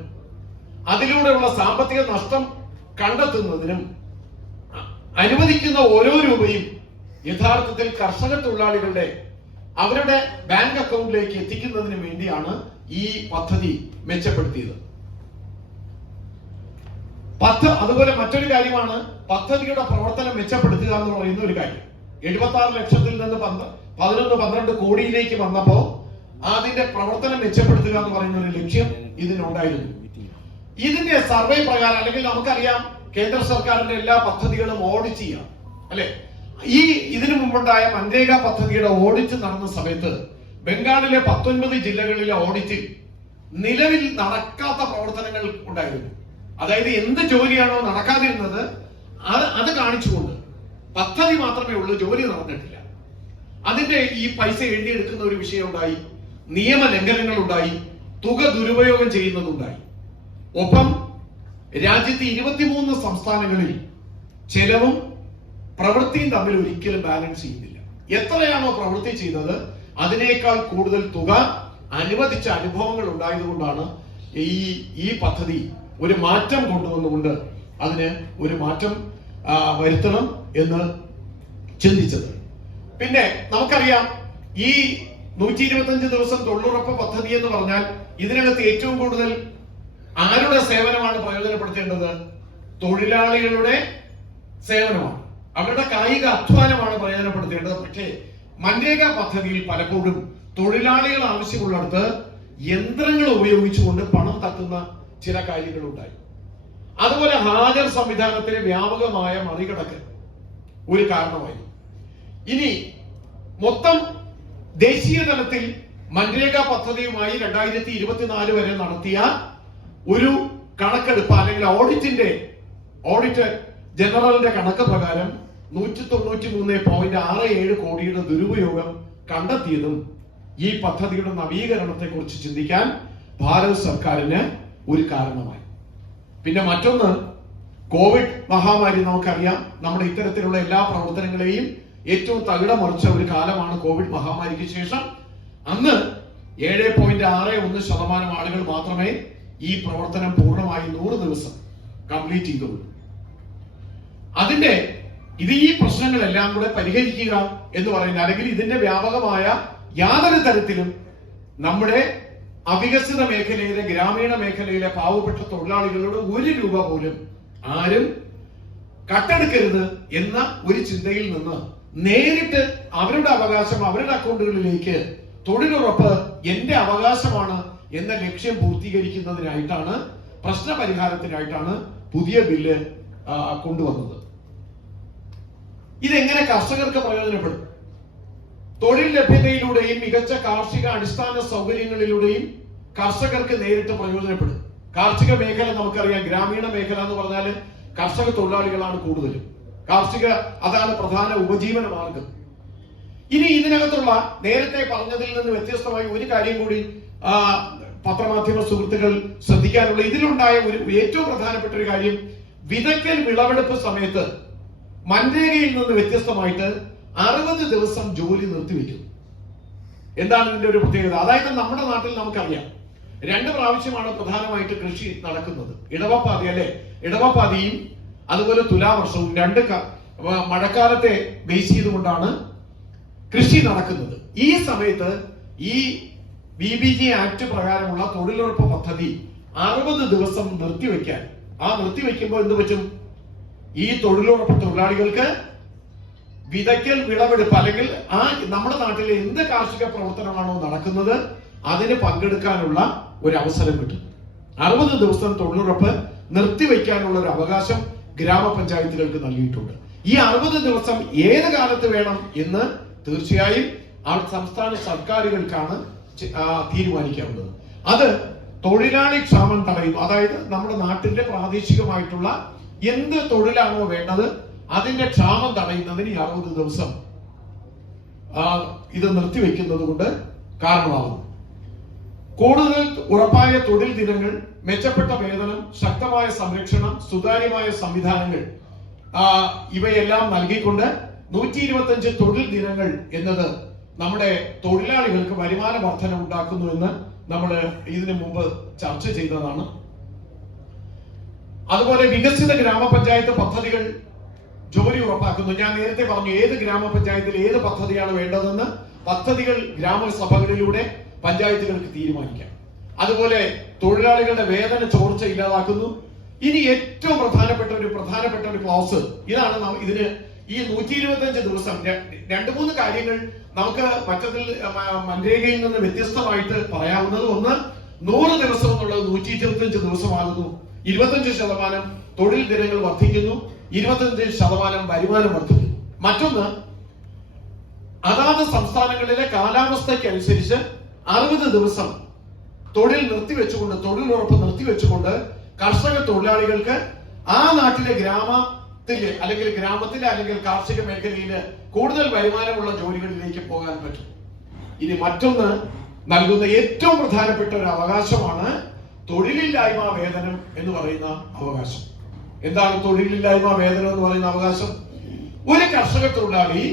അതിലൂടെയുള്ള സാമ്പത്തിക നഷ്ടം കണ്ടെത്തുന്നതിനും അനുവദിക്കുന്ന ഓരോ രൂപയും യഥാർത്ഥത്തിൽ കർഷക തൊഴിലാളികളുടെ അവരുടെ ബാങ്ക് അക്കൗണ്ടിലേക്ക് എത്തിക്കുന്നതിന് വേണ്ടിയാണ് ഈ പദ്ധതി മെച്ചപ്പെടുത്തിയത്. അതുപോലെ മറ്റൊരു കാര്യമാണ് പദ്ധതിയുടെ പ്രവർത്തനം മെച്ചപ്പെടുത്തുക എന്ന് പറയുന്ന ഒരു കാര്യം. 76 ലക്ഷത്തിൽ നിന്ന് 11-12 കോടിയിലേക്ക് വന്നപ്പോ അതിന്റെ പ്രവർത്തനം മെച്ചപ്പെടുത്തുക എന്ന് പറയുന്ന ഒരു ലക്ഷ്യം ഇതിനുണ്ടായിരുന്നു. ഇതിന്റെ സർവേ പ്രകാരം, അല്ലെങ്കിൽ നമുക്കറിയാം കേന്ദ്ര സർക്കാരിന്റെ എല്ലാ പദ്ധതികളും ഓഡിറ്റ് ചെയ്യാം അല്ലെ. ഇതിനു മുമ്പുണ്ടായ മൻരേഗ പദ്ധതിയുടെ ഓഡിറ്റ് നടന്ന സമയത്ത് ബംഗാളിലെ 19 ജില്ലകളിലെ ഓഡിറ്റിൽ നിലവിൽ നടക്കാത്ത പ്രവർത്തനങ്ങൾ ഉണ്ടായിരുന്നു. അതായത് എന്ത് ജോലിയാണോ നടക്കാതിരുന്നത് അത് കാണിച്ചുകൊണ്ട് പദ്ധതി മാത്രമേ ഉള്ളൂ, ജോലി നടന്നിട്ടില്ല. അതിന്റെ ഈ പൈസ എഴുതിയെടുക്കുന്ന ഒരു വിഷയം ഉണ്ടായി, നിയമലംഘനങ്ങൾ ഉണ്ടായി, തുക ദുരുപയോഗം ചെയ്യുന്നതുണ്ടായി. ഒപ്പം രാജ്യത്തെ 23 സംസ്ഥാനങ്ങളിൽ ചെലവും പ്രവൃത്തിയും തമ്മിൽ ഒരിക്കലും ബാലൻസ് ചെയ്യുന്നില്ല. എത്രയാണോ പ്രവൃത്തി ചെയ്തത് അതിനേക്കാൾ കൂടുതൽ തുക അനുവദിച്ച അനുഭവങ്ങൾ ഉണ്ടായതുകൊണ്ടാണ് ഈ പദ്ധതി ഒരു മാറ്റം കൊണ്ടുവന്നുകൊണ്ട് അതിന് ഒരു മാറ്റം വരുത്തണം എന്ന് ചിന്തിച്ചത്. പിന്നെ നമുക്കറിയാം ഈ 125 ദിവസം തൊഴിലുറപ്പ് പദ്ധതി എന്ന് പറഞ്ഞാൽ ഇതിനകത്ത് ഏറ്റവും കൂടുതൽ ആരുടെ സേവനമാണ് പ്രയോജനപ്പെടുത്തേണ്ടത്? തൊഴിലാളികളുടെ സേവനമാണ്, അവരുടെ കായിക അധ്വാനമാണ് പ്രയോജനപ്പെടുത്തേണ്ടത്. പക്ഷേ മൻരേഗ പദ്ധതിയിൽ പലപ്പോഴും തൊഴിലാളികൾ ആവശ്യമുള്ളിടത്ത് യന്ത്രങ്ങൾ ഉപയോഗിച്ചുകൊണ്ട് പണം തട്ടുന്ന ചില കാര്യങ്ങൾ ഉണ്ടായി. അതുപോലെ ഹാജർ സംവിധാനത്തിലെ വ്യാപകമായ മറികടക്കൽ ഒരു കാരണമായി. ഇനി മൊത്തം ദേശീയ തലത്തിൽ മൻരേഗ പദ്ധതിയുമായി 2024 വരെ നടത്തിയ ഒരു കണക്കെടുപ്പ് അല്ലെങ്കിൽ ഓഡിറ്റ് ജനറലിന്റെ കണക്ക് പ്രകാരം 193.67 കോടിയുടെ ദുരുപയോഗം കണ്ടെത്തിയതും ഈ പദ്ധതിയുടെ നവീകരണത്തെ കുറിച്ച് ചിന്തിക്കാൻ ഭാരത സർക്കാരിന് ഒരു കാരണമായി. പിന്നെ മറ്റൊന്ന്, കോവിഡ് മഹാമാരി നമുക്കറിയാം. നമ്മുടെ ഇത്തരത്തിലുള്ള എല്ലാ പ്രവർത്തനങ്ങളെയും ഏറ്റവും തകിടമറിച്ച ഒരു കാലമാണ് കോവിഡ് മഹാമാരിക്ക് ശേഷം. അന്ന് 7.61% ആളുകൾ മാത്രമേ ഈ പ്രവർത്തനം പൂർണ്ണമായി 100 ദിവസം കംപ്ലീറ്റ് ചെയ്തുള്ളൂ. ഈ പ്രശ്നങ്ങളെല്ലാം കൂടെ പരിഹരിക്കുക എന്ന് പറയുന്നത്, അല്ലെങ്കിൽ ഇതിന്റെ വ്യാപകമായ യാതൊരു തരത്തിലും നമ്മുടെ അവികസിത മേഖലയിലെ ഗ്രാമീണ മേഖലയിലെ പാവപ്പെട്ട തൊഴിലാളികളോട് 1 രൂപ പോലും ആരും കട്ടെടുക്കരുത് എന്ന ഒരു ചിന്തയിൽ നിന്ന് നേരിട്ട് അവരുടെ അവകാശം അവരുടെ അക്കൗണ്ടുകളിലേക്ക് തൊഴിലുറപ്പ് എന്റെ അവകാശമാണ് എന്ന ലക്ഷ്യം പൂർത്തീകരിക്കുന്നതിനായിട്ടാണ്, പ്രശ്ന പരിഹാരത്തിനായിട്ടാണ് പുതിയ ബില്ല് കൊണ്ടുവന്നത്. ഇതെങ്ങനെ കർഷകർക്ക് പ്രയോജനപ്പെടും? തൊഴിൽ ലഭ്യതയിലൂടെയും മികച്ച കാർഷിക അടിസ്ഥാന സൗകര്യങ്ങളിലൂടെയും കർഷകർക്ക് നേരിട്ട് പ്രയോജനപ്പെടും. കാർഷിക മേഖല നമുക്കറിയാം, ഗ്രാമീണ മേഖല എന്ന് പറഞ്ഞാൽ കർഷക തൊഴിലാളികളാണ് കൂടുതലും. അതാണ് പ്രധാന ഉപജീവന മാർഗം. ഇനി ഇതിനകത്തുള്ള നേരത്തെ പറഞ്ഞതിൽ നിന്ന് വ്യത്യസ്തമായി ഒരു കാര്യം കൂടി പത്രമാധ്യമ സുഹൃത്തുക്കൾ ശ്രദ്ധിക്കാനുള്ള, ഇതിലുണ്ടായ ഒരു ഏറ്റവും പ്രധാനപ്പെട്ട ഒരു കാര്യം, വിതയ്ക്കൽ വിളവെടുപ്പ് സമയത്ത് മൻരേഗയിൽ നിന്ന് വ്യത്യസ്തമായിട്ട് 60 ദിവസം ജോലി നിർത്തിവെക്കും. എന്താണ് ഇതിന്റെ ഒരു പ്രത്യേകത? അതായത് നമ്മുടെ നാട്ടിൽ നമുക്കറിയാം 2 പ്രാവശ്യമാണ് പ്രധാനമായിട്ട് കൃഷി നടക്കുന്നത്. ഇടവപ്പാതി അല്ലെ, ഇടവപ്പാതിയും അതുപോലെ തുലാവർഷവും 2 മഴക്കാലത്തെ ബേസ് ചെയ്തുകൊണ്ടാണ് കൃഷി നടക്കുന്നത്. ഈ സമയത്ത് ഈ BBG ആക്ട് പ്രകാരമുള്ള തൊഴിലുറപ്പ് പദ്ധതി 60 ദിവസം നിർത്തിവെക്കാൻ, നിർത്തിവെക്കുമ്പോൾ എന്ത് പറ്റും? ഈ തൊഴിലുറപ്പ് തൊഴിലാളികൾക്ക് വിതയ്ക്കൽ വിളവെടുപ്പ് അല്ലെങ്കിൽ നമ്മുടെ നാട്ടിലെ എന്ത് കാർഷിക പ്രവർത്തനമാണോ നടക്കുന്നത് അതിന് പങ്കെടുക്കാനുള്ള ഒരു അവസരം കിട്ടും. 60 ദിവസം തൊഴിലുറപ്പ് നിർത്തിവെക്കാനുള്ള ഒരു അവകാശം ഗ്രാമപഞ്ചായത്തുകൾക്ക് നൽകിയിട്ടുണ്ട്. ഈ 60 ദിവസം ഏത് കാലത്ത് വേണം എന്ന് തീർച്ചയായും സംസ്ഥാന സർക്കാരുകൾക്കാണ് തീരുമാനിക്കാവുന്നത്. അത് തൊഴിലാളി ക്ഷാമം തടയും. അതായത് നമ്മുടെ നാട്ടിന്റെ പ്രാദേശികമായിട്ടുള്ള എന്ത് തൊഴിലാണോ വേണ്ടത് അതിന്റെ ക്ഷാമം തടയുന്നതിന് ഈ 60 ദിവസം ഇത് നിർത്തിവെക്കുന്നത് കൊണ്ട് കാരണമാകുന്നു. കൂടുതൽ ഉറപ്പായ തൊഴിൽ ദിനങ്ങൾ, മെച്ചപ്പെട്ട വേതനം, ശക്തമായ സംരക്ഷണം, സുതാര്യമായ സംവിധാനങ്ങൾ ഇവയെല്ലാം നൽകിക്കൊണ്ട് 125 തൊഴിൽ ദിനങ്ങൾ എന്നത് നമ്മുടെ തൊഴിലാളികൾക്ക് വരുമാന വർധന ഉണ്ടാക്കുന്നു എന്ന് നമ്മൾ ഇതിനു മുമ്പ് ചർച്ച ചെയ്തതാണ്. അതുപോലെ വികസിത ഗ്രാമപഞ്ചായത്ത് പദ്ധതികൾ ജോലി ഉറപ്പാക്കുന്നു. ഞാൻ നേരത്തെ പറഞ്ഞു ഏത് ഗ്രാമപഞ്ചായത്തിൽ ഏത് പദ്ധതിയാണ് വേണ്ടതെന്ന് പദ്ധതികൾ ഗ്രാമസഭകളിലൂടെ പഞ്ചായത്തുകൾക്ക് തീരുമാനിക്കാം. അതുപോലെ തൊഴിലാളികളുടെ വേതന ചോർച്ച ഇല്ലാതാക്കുന്നു. ഇനി ഏറ്റവും പ്രധാനപ്പെട്ട ഒരു ക്ലോസ് ഇതാണ്. ഇതിന് ഈ 125 ദിവസം 2-3 കാര്യങ്ങൾ നമുക്ക് മറ്റതിൽ മൻരേഗയിൽ നിന്ന് വ്യത്യസ്തമായിട്ട് പറയാവുന്നത്. ഒന്ന്, 100 ദിവസം എന്നുള്ളത് 125 ദിവസമാകുന്നു. 25% തൊഴിൽ ദിനങ്ങൾ വർദ്ധിക്കുന്നു, 25% വരുമാനം വർദ്ധിക്കുന്നു. മറ്റൊന്ന്, അതാത് സംസ്ഥാനങ്ങളിലെ കാലാവസ്ഥയ്ക്ക് അനുസരിച്ച് 60 ദിവസം തൊഴിൽ നിർത്തിവെച്ചുകൊണ്ട്, തൊഴിലുറപ്പ് നിർത്തിവെച്ചുകൊണ്ട് കർഷക തൊഴിലാളികൾക്ക് ആ നാട്ടിലെ ഗ്രാമത്തിലെ അല്ലെങ്കിൽ കാർഷിക മേഖലയിൽ കൂടുതൽ വരുമാനമുള്ള ജോലികളിലേക്ക് പോകാൻ പറ്റും. ഇനി മറ്റൊന്ന്, നൽകുന്ന ഏറ്റവും പ്രധാനപ്പെട്ട ഒരു അവകാശമാണ് തൊഴിലില്ലായ്മ വേതനം എന്ന് പറയുന്ന അവകാശം. എന്താണ് തൊഴിലില്ലായ്മ വേതനം എന്ന് പറയുന്ന അവകാശം? ഒരു കർഷക തൊഴിലാളി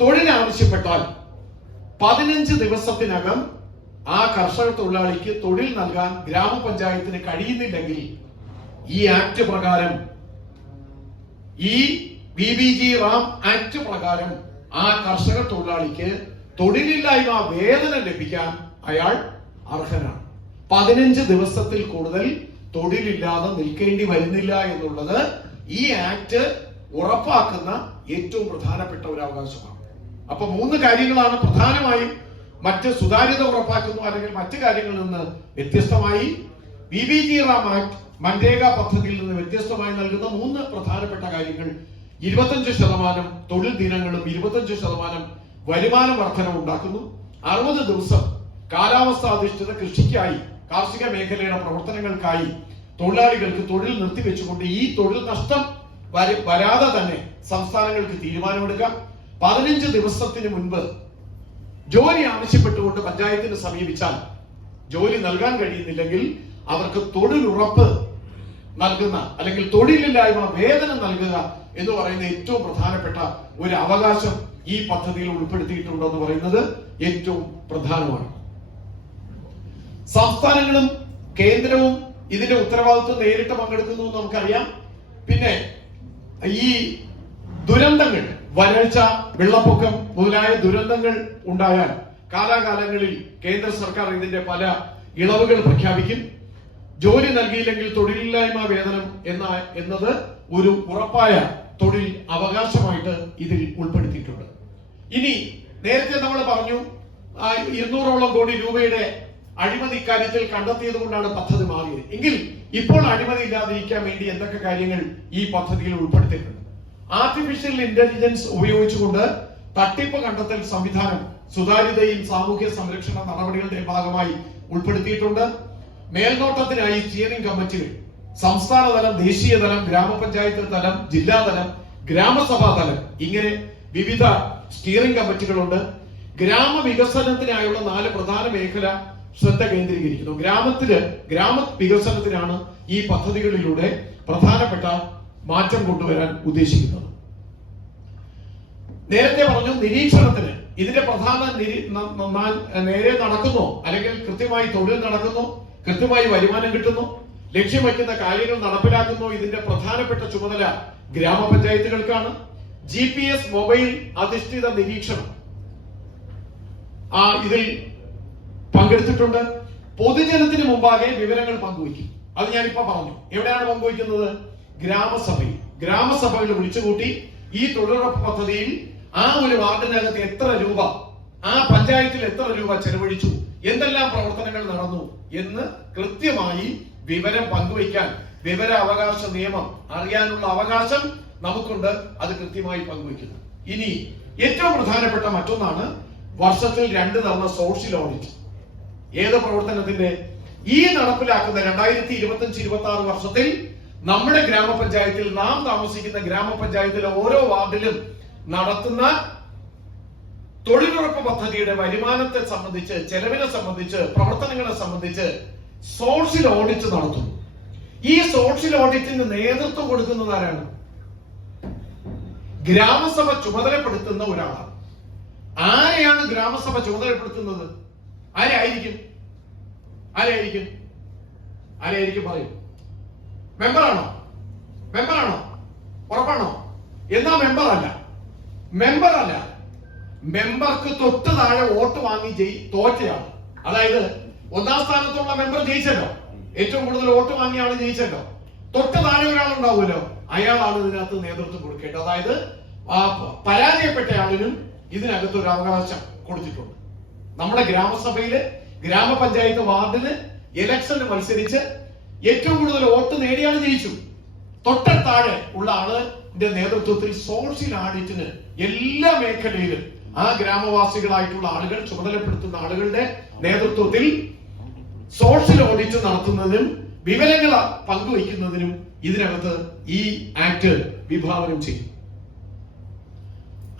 തൊഴിൽ ആവശ്യപ്പെട്ടാൽ 15 ദിവസത്തിനകം ആ കർഷക തൊഴിലാളിക്ക് തൊഴിൽ നൽകാൻ ഗ്രാമപഞ്ചായത്തിന് കഴിയുന്നില്ലെങ്കിൽ ഈ ആക്ട് പ്രകാരം, ഈ VBG റാം ആക്ട് പ്രകാരം ആ കർഷക തൊഴിലാളിക്ക് തൊഴിലില്ലായ്മ വേതനം ലഭിക്കാൻ അയാൾ അർഹനാണ്. 15 ദിവസത്തിൽ കൂടുതൽ തൊഴിലില്ലാതെ നിൽക്കേണ്ടി വരുന്നില്ല എന്നുള്ളത് ഈ ആക്ട് ഉറപ്പാക്കുന്ന ഏറ്റവും പ്രധാനപ്പെട്ട ഒരു അവകാശമാണ്. അപ്പൊ 3 കാര്യങ്ങളാണ് പ്രധാനമായും മറ്റ് സുതാര്യത ഉറപ്പാക്കുന്നു അല്ലെങ്കിൽ മറ്റു കാര്യങ്ങളിൽ നിന്ന് വ്യത്യസ്തമായി VBG റാം ആക്ട് മൻരേഗ പദ്ധതിയിൽ നിന്ന് വ്യത്യസ്തമായി നൽകുന്ന 3 പ്രധാനപ്പെട്ട കാര്യങ്ങൾ. 25% തൊഴിൽ ദിനങ്ങളും 25% വരുമാന വർധനവ് ഉണ്ടാക്കുന്നു. 60 ദിവസം കാലാവസ്ഥ അധിഷ്ഠിത കൃഷിക്കായി, കാർഷിക മേഖലയുടെ പ്രവർത്തനങ്ങൾക്കായി തൊഴിലാളികൾക്ക് തൊഴിൽ നിർത്തിവെച്ചുകൊണ്ട് ഈ തൊഴിൽ നഷ്ടം വരാതെ തന്നെ സംസ്ഥാനങ്ങൾക്ക് തീരുമാനമെടുക്കാം. 15 ദിവസത്തിന് മുൻപ് ജോലി ആവശ്യപ്പെട്ടുകൊണ്ട് പഞ്ചായത്തിന് സമീപിച്ചാൽ ജോലി നൽകാൻ കഴിയുന്നില്ലെങ്കിൽ അവർക്ക് തൊഴിലുറപ്പ് നൽകുന്ന അല്ലെങ്കിൽ തൊഴിലില്ലായ്മ വേതനം നൽകുക എന്ന് പറയുന്ന ഏറ്റവും പ്രധാനപ്പെട്ട ഒരു അവകാശം ഈ പദ്ധതിയിൽ ഉൾപ്പെടുത്തിയിട്ടുണ്ടെന്ന് പറയുന്നത് ഏറ്റവും പ്രധാനമാണ്. സംസ്ഥാനങ്ങളും കേന്ദ്രവും ഇതിന്റെ ഉത്തരവാദിത്വം നേരിട്ട് പങ്കെടുക്കുന്നു എന്ന് നമുക്കറിയാം. പിന്നെ ഈ ദുരന്തങ്ങൾ, വരൾച്ച, വെള്ളപ്പൊക്കം മുതലായ ദുരന്തങ്ങൾ ഉണ്ടായാൽ കാലാകാലങ്ങളിൽ കേന്ദ്ര സർക്കാർ ഇതിന്റെ പല ഇളവുകൾ പ്രഖ്യാപിക്കും. ജോലി നൽകിയില്ലെങ്കിൽ തൊഴിലില്ലായ്മ വേതനം എന്നത് ഒരു ഉറപ്പായ തൊഴിൽ അവകാശമായിട്ട് ഇതിൽ ഉൾപ്പെടുത്തിയിട്ടുണ്ട്. ഇനി നേരത്തെ നമ്മൾ പറഞ്ഞു 200ഓളം കോടി രൂപയുടെ അഴിമതി ഇക്കാര്യത്തിൽ കണ്ടെത്തിയത് കൊണ്ടാണ് പദ്ധതി മാറിയത്. എങ്കിൽ ഇപ്പോൾ അഴിമതി ഇല്ലാതിരിക്കാൻ വേണ്ടി എന്തൊക്കെ കാര്യങ്ങൾ ഈ പദ്ധതിയിൽ ഉൾപ്പെടുത്തിയിട്ടുണ്ട്? ആർട്ടിഫിഷ്യൽ ഇന്റലിജൻസ് ഉപയോഗിച്ചുകൊണ്ട് തട്ടിപ്പ് കണ്ടെത്തൽ സംവിധാനം സുതാര്യതയും സാമൂഹ്യ സംരക്ഷണ നടപടികളുടെ ഭാഗമായി ഉൾപ്പെടുത്തിയിട്ടുണ്ട്. മേൽനോട്ടത്തിനായി സ്റ്റിയറിംഗ് കമ്മിറ്റികൾ സംസ്ഥാന തലം, ദേശീയ തലം, ഗ്രാമപഞ്ചായത്ത് തലം, ജില്ലാതലം, ഗ്രാമസഭാ തലം, ഇങ്ങനെ വിവിധ സ്റ്റിയറിംഗ് കമ്മിറ്റികളുണ്ട്. ഗ്രാമവികസനത്തിനായുള്ള 4 പ്രധാന മേഖല ശ്രദ്ധ കേന്ദ്രീകരിക്കുന്നു. ഗ്രാമ വികസനത്തിനാണ് ഈ പദ്ധതികളിലൂടെ പ്രധാനപ്പെട്ട മാറ്റം കൊണ്ടുവരാൻ ഉദ്ദേശിക്കുന്നത്. നേരത്തെ പറഞ്ഞു നിരീക്ഷണത്തിന് ഇതിന്റെ പ്രധാന നേരെ നടക്കുന്നോ അല്ലെങ്കിൽ കൃത്യമായി തൊഴിൽ നടക്കുന്നോ, കൃത്യമായി വരുമാനം കിട്ടുന്നു, ലക്ഷ്യം വയ്ക്കുന്ന കാര്യങ്ങൾ നടപ്പിലാക്കുന്നോ, ഇതിന്റെ പ്രധാനപ്പെട്ട ചുമതല ഗ്രാമപഞ്ചായത്തുകൾക്കാണ്. GPS മൊബൈൽ അധിഷ്ഠിത നിരീക്ഷണം ഇതിൽ പങ്കെടുത്തിട്ടുണ്ട്. പൊതുജനത്തിന് മുമ്പാകെ വിവരങ്ങൾ പങ്കുവയ്ക്കും. അത് ഞാനിപ്പോ പറഞ്ഞു. എവിടെയാണ് പങ്കുവയ്ക്കുന്നത്? ഗ്രാമസഭകൾ വിളിച്ചുകൂട്ടി ഈ തൊഴിലുറപ്പ് പദ്ധതിയിൽ ആ ഒരു വാർഡിനകത്ത് എത്ര രൂപ, ആ പഞ്ചായത്തിൽ എത്ര രൂപ ചെലവഴിച്ചു, എന്തെല്ലാം പ്രവർത്തനങ്ങൾ നടന്നു എന്ന് കൃത്യമായി വിവരം പങ്കുവയ്ക്കാൻ വിവരാവകാശ നിയമം അറിയാനുള്ള അവകാശം നമുക്കുണ്ട്. അത് കൃത്യമായി പങ്കുവയ്ക്കുന്നു. ഇനി ഏറ്റവും പ്രധാനപ്പെട്ട മറ്റൊന്നാണ് വർഷത്തിൽ 2 തവണ സോഷ്യൽ ഓഡിറ്റ്. ഏത് പ്രവർത്തനത്തിന്റെ? ഈ നടപ്പിലാക്കുന്ന 2025-26 വർഷത്തിൽ നമ്മുടെ ഗ്രാമപഞ്ചായത്തിൽ, നാം താമസിക്കുന്ന ഗ്രാമപഞ്ചായത്തിലെ ഓരോ വാർഡിലും നടത്തുന്ന തൊഴിലുറപ്പ് പദ്ധതിയുടെ വരുമാനത്തെ സംബന്ധിച്ച്, ചെലവിനെ സംബന്ധിച്ച്, പ്രവർത്തനങ്ങളെ സംബന്ധിച്ച് സോഷ്യൽ ഓഡിറ്റ് നടത്തുന്നു. ഈ സോഷ്യൽ ഓഡിറ്റിന് നേതൃത്വം കൊടുക്കുന്നത് ആരാണ്? ഗ്രാമസഭ ചുമതലപ്പെടുത്തുന്ന ഒരാളാണ്. ആരെയാണ് ഗ്രാമസഭ ചുമതലപ്പെടുത്തുന്നത്? ആരായിരിക്കും? പറയും. മെമ്പറാണോ? ഉറപ്പാണോ? എന്നാ മെമ്പർ അല്ല. മെമ്പർക്ക് തൊട്ട് താഴെ വോട്ട് വാങ്ങി തോറ്റയാണ്. അതായത് 1ാം സ്ഥാനത്തുള്ള മെമ്പർ ജയിച്ചല്ലോ, ഏറ്റവും കൂടുതൽ വോട്ട് വാങ്ങിയ ആള് ജയിച്ചല്ലോ. തൊട്ട് താഴെ ഒരാളുണ്ടാവുമല്ലോ, അയാളാണ് ഇതിനകത്ത് നേതൃത്വം കൊടുക്കേണ്ടത്. അതായത് പരാജയപ്പെട്ട ആളിനും ഇതിനകത്ത് ഒരു അവകാശം കൊടുത്തിട്ടുണ്ട്. നമ്മുടെ ഗ്രാമസഭയില്, ഗ്രാമപഞ്ചായത്ത് വാർഡിന് ഇലക്ഷന് മത്സരിച്ച് ഏറ്റവും കൂടുതൽ വോട്ട് നേടിയാണ് ജയിച്ചു. തൊട്ടത്താഴെ ഉള്ള ആളിന്റെ നേതൃത്വത്തിൽ സോഷ്യൽ ആഡിറ്റിന് എല്ലാ മേഖലയിലും ആ ഗ്രാമവാസികളായിട്ടുള്ള ആളുകൾ, ചുമതലപ്പെടുത്തുന്ന ആളുകളുടെ നേതൃത്വത്തിൽ സോഷ്യൽ ഓഡിറ്റ് നടത്തുന്നതിനും വിവരങ്ങൾ പങ്കുവയ്ക്കുന്നതിനും ഇതിനകത്ത് ഈ ആക്ട് വിഭാവനം ചെയ്യും.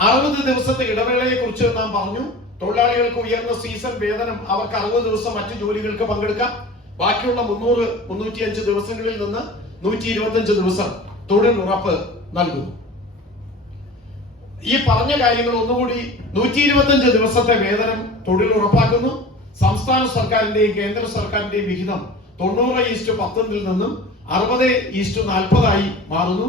60 ദിവസത്തെ ഇടവേളയെ കുറിച്ച് നാം പറഞ്ഞു. തൊഴിലാളികൾക്ക് ഉയർന്ന സീസൺ വേതനം, അവർക്ക് 60 ദിവസം മറ്റു ജോലികൾക്ക് പങ്കെടുക്കാം. ബാക്കിയുള്ള 300-305 ദിവസങ്ങളിൽ നിന്ന് 125 ദിവസം തൊഴിൽ ഉറപ്പ് നൽകുന്നു. ഈ പറഞ്ഞ കാര്യങ്ങൾ ഒന്നുകൂടി, 125 ദിവസത്തെ വേതനം തൊഴിൽ ഉറപ്പാക്കുന്നു. സംസ്ഥാന സർക്കാരിന്റെയും കേന്ദ്ര സർക്കാരിന്റെയും വിഹിതം 90:10 നിന്നും 60:40 മാറുന്നു.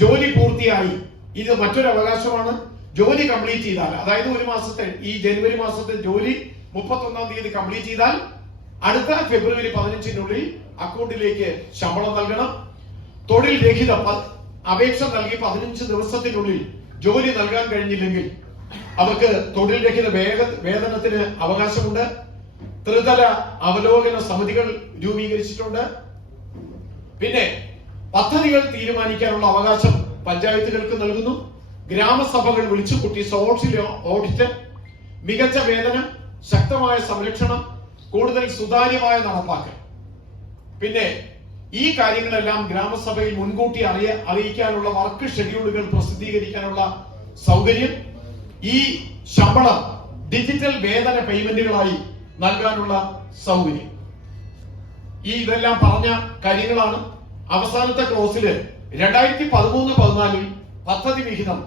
ജോലി പൂർത്തിയായി, ഇത് മറ്റൊരു അവകാശമാണ്. ജോലി കംപ്ലീറ്റ് ചെയ്താൽ, അതായത് ഒരു മാസത്തെ, ഈ ജനുവരി മാസത്തെ ജോലി 31-ാം തീയതി കംപ്ലീറ്റ് ചെയ്താൽ അടുത്ത ഫെബ്രുവരി 15-നുള്ളിൽ അക്കൗണ്ടിലേക്ക് ശമ്പളം നൽകണം. തൊഴിൽ രഹിത അപേക്ഷ നൽകി 15 ദിവസത്തിനുള്ളിൽ ജോലി നൽകാൻ കഴിഞ്ഞില്ലെങ്കിൽ അവർക്ക് തൊഴിൽ രഹിത വേതനത്തിന് അവകാശമുണ്ട്. ത്രിതല അവലോകന സമിതികൾ രൂപീകരിച്ചിട്ടുണ്ട്. പിന്നെ പദ്ധതികൾ തീരുമാനിക്കാനുള്ള അവകാശം പഞ്ചായത്തുകൾക്ക് നൽകുന്നു. ഗ്രാമസഭകൾ വിളിച്ചുകൂട്ടി സോഷ്യൽ ഓഡിറ്റ്, മികച്ച വേതനം, ശക്തമായ സംരക്ഷണം, കൂടുതൽ സുതാര്യമായ നടപ്പാക്കൽ. പിന്നെ ഈ കാര്യങ്ങളെല്ലാം ഗ്രാമസഭയിൽ മുൻകൂട്ടി അറിയിക്കാനുള്ള വർക്ക് ഷെഡ്യൂളുകൾ പ്രസിദ്ധീകരിക്കാനുള്ള സൗകര്യം, ഈ ശമ്പളം ഡിജിറ്റൽ വേതന പേയ്മെന്റുകളായി നൽകാനുള്ള സൗകര്യം. ഇതെല്ലാം പറഞ്ഞ കാര്യങ്ങളാണ്. അവസാനത്തെ ക്ലോസില് 2013-14 പദ്ധതി വിഹിതം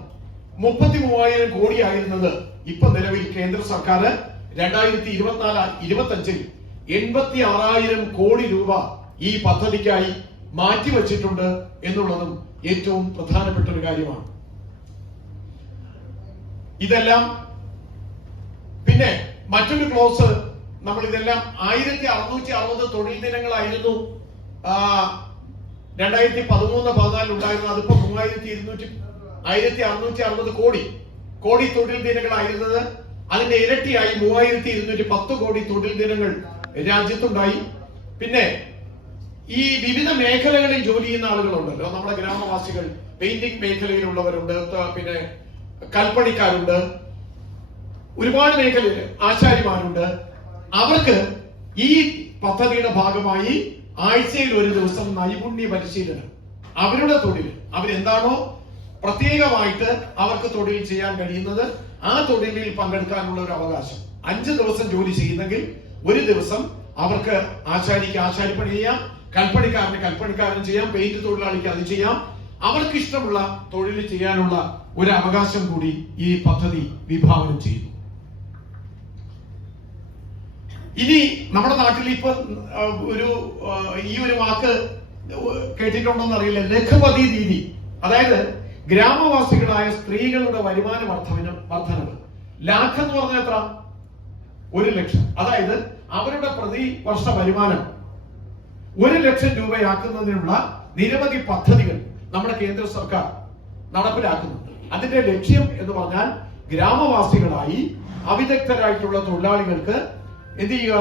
33,000 കോടിയായിരുന്നത് ഇപ്പൊ നിലവിൽ കേന്ദ്ര സർക്കാർ 2024-25 86,000 കോടി രൂപ ഈ പദ്ധതിക്കായി മാറ്റിവെച്ചിട്ടുണ്ട് എന്നുള്ളതും ഏറ്റവും പ്രധാനപ്പെട്ട ഒരു കാര്യമാണ്. ഇതെല്ലാം പിന്നെ മറ്റൊരു ക്ലോസ്, നമ്മൾ ഇതെല്ലാം 1660 തൊഴിൽ ദിനങ്ങളായിരുന്നു 2013-14 ഉണ്ടായിരുന്നത്. അതിപ്പോ 1660 കോടി തൊഴിൽ ദിനങ്ങളായിരുന്നത് അതിന്റെ ഇരട്ടിയായി 3210 കോടി തൊഴിൽ ദിനങ്ങൾ രാജ്യത്തുണ്ടായി. പിന്നെ ഈ വിവിധ മേഖലകളിൽ ജോലി ചെയ്യുന്ന ആളുകളുണ്ടല്ലോ, നമ്മുടെ ഗ്രാമവാസികൾ, പെയിന്റിംഗ് മേഖലയിലുള്ളവരുണ്ട്, പിന്നെ കൽപ്പണിക്കാരുണ്ട്, ഒരുപാട് മേഖലയിൽ ആശാരിമാരുണ്ട്. അവർക്ക് ഈ പദ്ധതിയുടെ ഭാഗമായി ആഴ്ചയിൽ ഒരു ദിവസം നൈപുണ്യ പരിശീലനം, അവരുടെ തൊഴിൽ, അവരെന്താണോ പ്രത്യേകമായിട്ട് അവർക്ക് തൊഴിൽ ചെയ്യാൻ കഴിയുന്നത് ആ തൊഴിലിൽ പങ്കെടുക്കാനുള്ള ഒരു അവകാശം. 5 ദിവസം ജോലി ചെയ്യുന്നെങ്കിൽ ഒരു ദിവസം അവർക്ക് ആശാരിക്ക് ആശാരിപ്പണി ചെയ്യാം, കൽപ്പണിക്കാരന് കൽപ്പണിക്കാരൻ ചെയ്യാം, പെയിന്റ് തൊഴിലാളിക്ക് അത് ചെയ്യാം. അവർക്ക് ഇഷ്ടമുള്ള തൊഴിൽ ചെയ്യാനുള്ള ഒരു അവകാശം കൂടി ഈ പദ്ധതി വിഭാവനം ചെയ്യുന്നു. ഇനി നമ്മുടെ നാട്ടിൽ ഇപ്പൊ ഈ ഒരു വാക്ക് കേട്ടിട്ടുണ്ടോന്ന് അറിയില്ല, ലഘുപതി രീതി. അതായത് ഗ്രാമവാസികളായ സ്ത്രീകളുടെ വരുമാന വർധനവ്. ലാഖ് എന്ന് പറഞ്ഞാൽ എത്ര? 1 ലക്ഷം. അതായത് അവരുടെ പ്രതിവർഷ വരുമാനം 1 ലക്ഷം രൂപയാക്കുന്നതിനുള്ള നിരവധി പദ്ധതികൾ നമ്മുടെ കേന്ദ്ര സർക്കാർ നടപ്പിലാക്കുന്നുണ്ട്. അതിന്റെ ലക്ഷ്യം എന്ന് പറഞ്ഞാൽ ഗ്രാമവാസികളായി അവിദഗ്ധരായിട്ടുള്ള തൊഴിലാളികൾക്ക് എന്ത് ചെയ്യുക,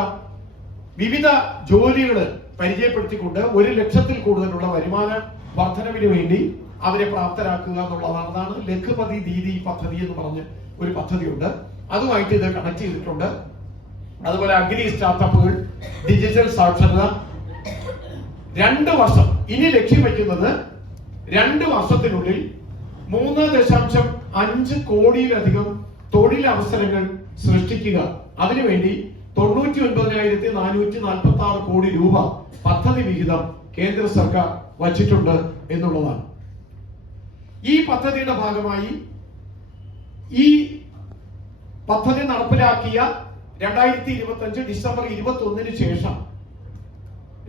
വിവിധ ജോലികൾ പരിചയപ്പെടുത്തിക്കൊണ്ട് 1 ലക്ഷത്തിൽ കൂടുതലുള്ള വരുമാന വർധനവിന് വേണ്ടി അവരെ പ്രാപ്തരാക്കുക എന്നുള്ളതാണ്. അതാണ് ലഘുപതി ദീദി പദ്ധതി എന്ന് പറഞ്ഞ് ഒരു പദ്ധതിയുണ്ട്. അതുമായിട്ട് ഇത് കണക്ട് ചെയ്തിട്ടുണ്ട്. അതുപോലെ അഗ്രി സ്റ്റാർട്ടപ്പുകൾ, ഡിജിറ്റൽ സാക്ഷരത. 2 വർഷം ഇനി ലക്ഷ്യം വയ്ക്കുന്നത് 2 വർഷത്തിനുള്ളിൽ 3.5 കോടിയിലധികം തൊഴിലവസരങ്ങൾ സൃഷ്ടിക്കുക. അതിനുവേണ്ടി 99,446 കോടി രൂപ പദ്ധതി വിഹിതം കേന്ദ്ര സർക്കാർ വച്ചിട്ടുണ്ട് എന്നുള്ളതാണ്. ഈ പദ്ധതിയുടെ ഭാഗമായി ഈ പദ്ധതി നടപ്പിലാക്കിയ 2025 ഡിസംബർ 21 ശേഷം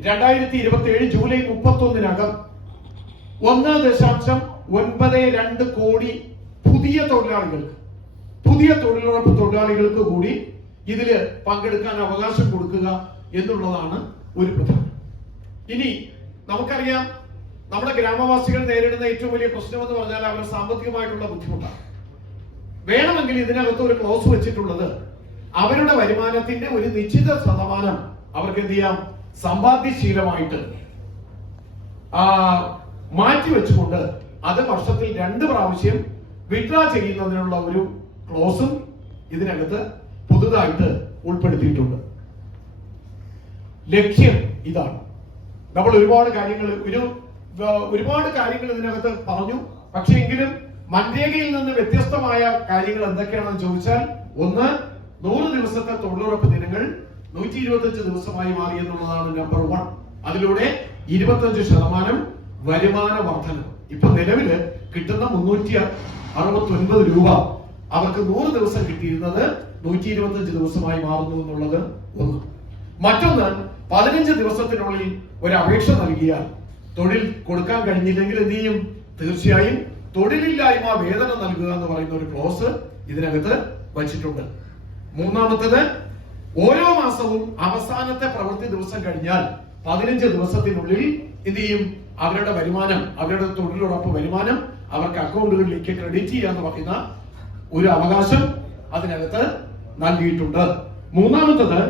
2027 ജൂലൈ 31 1.92 കോടി പുതിയ തൊഴിലുറപ്പ് തൊഴിലാളികൾക്ക് കൂടി ഇതില് പങ്കെടുക്കാൻ അവകാശം കൊടുക്കുക എന്നുള്ളതാണ് ഒരു പ്രധാനം. ഇനി നമുക്കറിയാം, നമ്മുടെ ഗ്രാമവാസികൾ നേരിടുന്ന ഏറ്റവും വലിയ പ്രശ്നം എന്ന് പറഞ്ഞാൽ അവരുടെ സാമ്പത്തികമായിട്ടുള്ള ബുദ്ധിമുട്ടാണ്. വേണമെങ്കിൽ ഇതിനകത്ത് ഒരു ക്ലോസ് വെച്ചിട്ടുള്ളത്, അവരുടെ വരുമാനത്തിന്റെ ഒരു നിശ്ചിത ശതമാനം അവർക്ക് എന്ത് ചെയ്യാം, സമ്പാദ്യശീലമായിട്ട് മാറ്റിവെച്ചുകൊണ്ട് അത് വർഷത്തിൽ 2 പ്രാവശ്യം വിഡ്രാ ചെയ്യുന്നതിനുള്ള ഒരു ക്ലോസും ഇതിനകത്ത് പുതുതായിട്ട് ഉൾപ്പെടുത്തിയിട്ടുണ്ട്. ലക്ഷ്യം ഇതാണ്. നമ്മൾ ഒരുപാട് കാര്യങ്ങൾ ഇതിനകത്ത് പറഞ്ഞു. പക്ഷെ എങ്കിലും മൻരേഗയിൽ നിന്ന് വ്യത്യസ്തമായ കാര്യങ്ങൾ എന്തൊക്കെയാണെന്ന് ചോദിച്ചാൽ, ഒന്ന്, 100 ദിവസത്തെ തൊഴിലുറപ്പ് ദിനങ്ങൾ 125 ദിവസമായി മാറി എന്നുള്ളതാണ് നമ്പർ 1. അതിലൂടെ 25% വരുമാന വർധന. ഇപ്പൊ നിലവില് കിട്ടുന്ന 369 രൂപ അവർക്ക് 100 ദിവസം കിട്ടിയിരുന്നത് 125 ദിവസമായി മാറുന്നു എന്നുള്ളത് ഒന്ന്. മറ്റൊന്ന്, 15 ദിവസത്തിനുള്ളിൽ ഒരു അപേക്ഷ നൽകിയാൽ തൊഴിൽ കൊടുക്കാൻ കഴിഞ്ഞില്ലെങ്കിൽ എന്ത് ചെയ്യും? തീർച്ചയായും തൊഴിലില്ലായ്മ വേതനം നൽകുക എന്ന് പറയുന്ന ഒരു ക്ലോസ് ഇതിനകത്ത് വച്ചിട്ടുണ്ട്. മൂന്നാമത്തേത്, ഓരോ മാസവും അവസാനത്തെ പ്രവൃത്തി ദിവസം കഴിഞ്ഞാൽ 15 ദിവസത്തിനുള്ളിൽ എന്ത് ചെയ്യും? അവരുടെ വരുമാനം, അവരുടെ തൊഴിലുറപ്പ് വരുമാനം അവർക്ക് അക്കൗണ്ടുകളിലേക്ക് ക്രെഡിറ്റ് ചെയ്യാന്ന് പറയുന്ന ഒരു അവകാശം അതിനകത്ത് നൽകിയിട്ടുണ്ട്. മൂന്നാമത്തത്,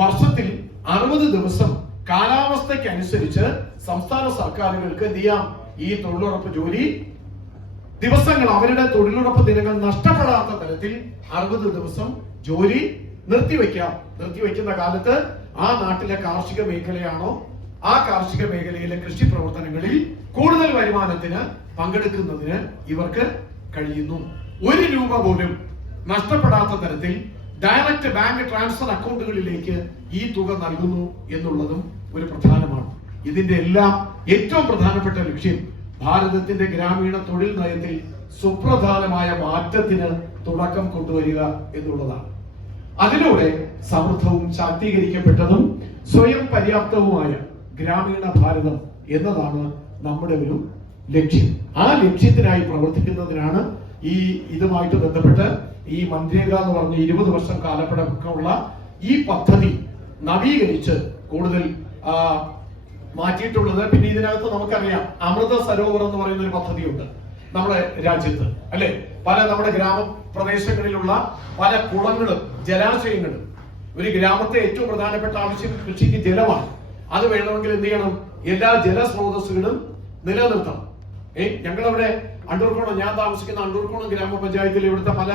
വർഷത്തിൽ 60 ദിവസം കാലാവസ്ഥയ്ക്ക് അനുസരിച്ച് സംസ്ഥാന സർക്കാരുകൾക്ക് എന്ത് ചെയ്യാം? ഈ തൊഴിലുറപ്പ് ജോലി ദിവസങ്ങൾ, അവരുടെ തൊഴിലുറപ്പ് ദിനങ്ങൾ നഷ്ടപ്പെടാത്ത തരത്തിൽ 60 ദിവസം ജോലി നിർത്തിവെക്കാം. നിർത്തിവെക്കുന്ന കാലത്ത് ആ നാട്ടിലെ കാർഷിക മേഖലയാണോ, ആ കാർഷിക മേഖലയിലെ കൃഷി പ്രവർത്തനങ്ങളിൽ കൂടുതൽ വരുമാനത്തിന് പങ്കെടുക്കുന്നതിന് ഇവർക്ക് കഴിയുന്നു. 1 രൂപ പോലും നഷ്ടപ്പെടാത്ത തരത്തിൽ ഡയറക്റ്റ് ബാങ്ക് ട്രാൻസ്ഫർ അക്കൗണ്ടുകളിലേക്ക് ഈ തുക നൽകുന്നു എന്നുള്ളതും ഒരു പ്രധാനമാണ്. ഇതിന്റെ എല്ലാം ഏറ്റവും പ്രധാനപ്പെട്ട ലക്ഷ്യം ഭാരതത്തിന്റെ ഗ്രാമീണ തൊഴിൽ നയത്തിൽ സുപ്രധാനമായ മാറ്റത്തിന് തുടക്കം കൊണ്ടുവരിക എന്നുള്ളതാണ്. അതിലൂടെ സമൃദ്ധവും ശാക്തീകരിക്കപ്പെട്ടതും സ്വയം പര്യാപ്തവുമായ ഗ്രാമീണ ഭാരതം എന്നതാണ് നമ്മുടെ ഒരു ലക്ഷ്യം. ആ ലക്ഷ്യത്തിനായി പ്രവർത്തിക്കുന്നതിനാണ് ഇതുമായിട്ട് ബന്ധപ്പെട്ട് ഈ മൻരേഗ എന്ന് പറഞ്ഞ 20 വർഷം കാലപ്പഴക്കമുള്ള ഈ പദ്ധതി നവീകരിച്ച് കൂടുതൽ മാറ്റിയിട്ടുള്ളത്. പിന്നെ ഇതിനകത്ത് നമുക്കറിയാം, അമൃത സരോവർ എന്ന് പറയുന്ന ഒരു പദ്ധതിയുണ്ട് നമ്മുടെ രാജ്യത്ത്, അല്ലെ? പല നമ്മുടെ ഗ്രാമപ്രദേശങ്ങളിലുള്ള പല കുളങ്ങളും ജലാശയങ്ങളും. ഒരു ഗ്രാമത്തെ ഏറ്റവും പ്രധാനപ്പെട്ട ആവശ്യം കൃഷിക്ക് ജലമാണ്. അത് വേണമെങ്കിൽ എന്ത് ചെയ്യണം? എല്ലാ ജലസ്രോതസ്സുകളും നിലനിർത്തണം. ഞങ്ങളവിടെ അണ്ടൂർക്കോണം, ഞാൻ താമസിക്കുന്ന അണ്ടൂർക്കോണം ഗ്രാമപഞ്ചായത്തിൽ ഇവിടുത്തെ പല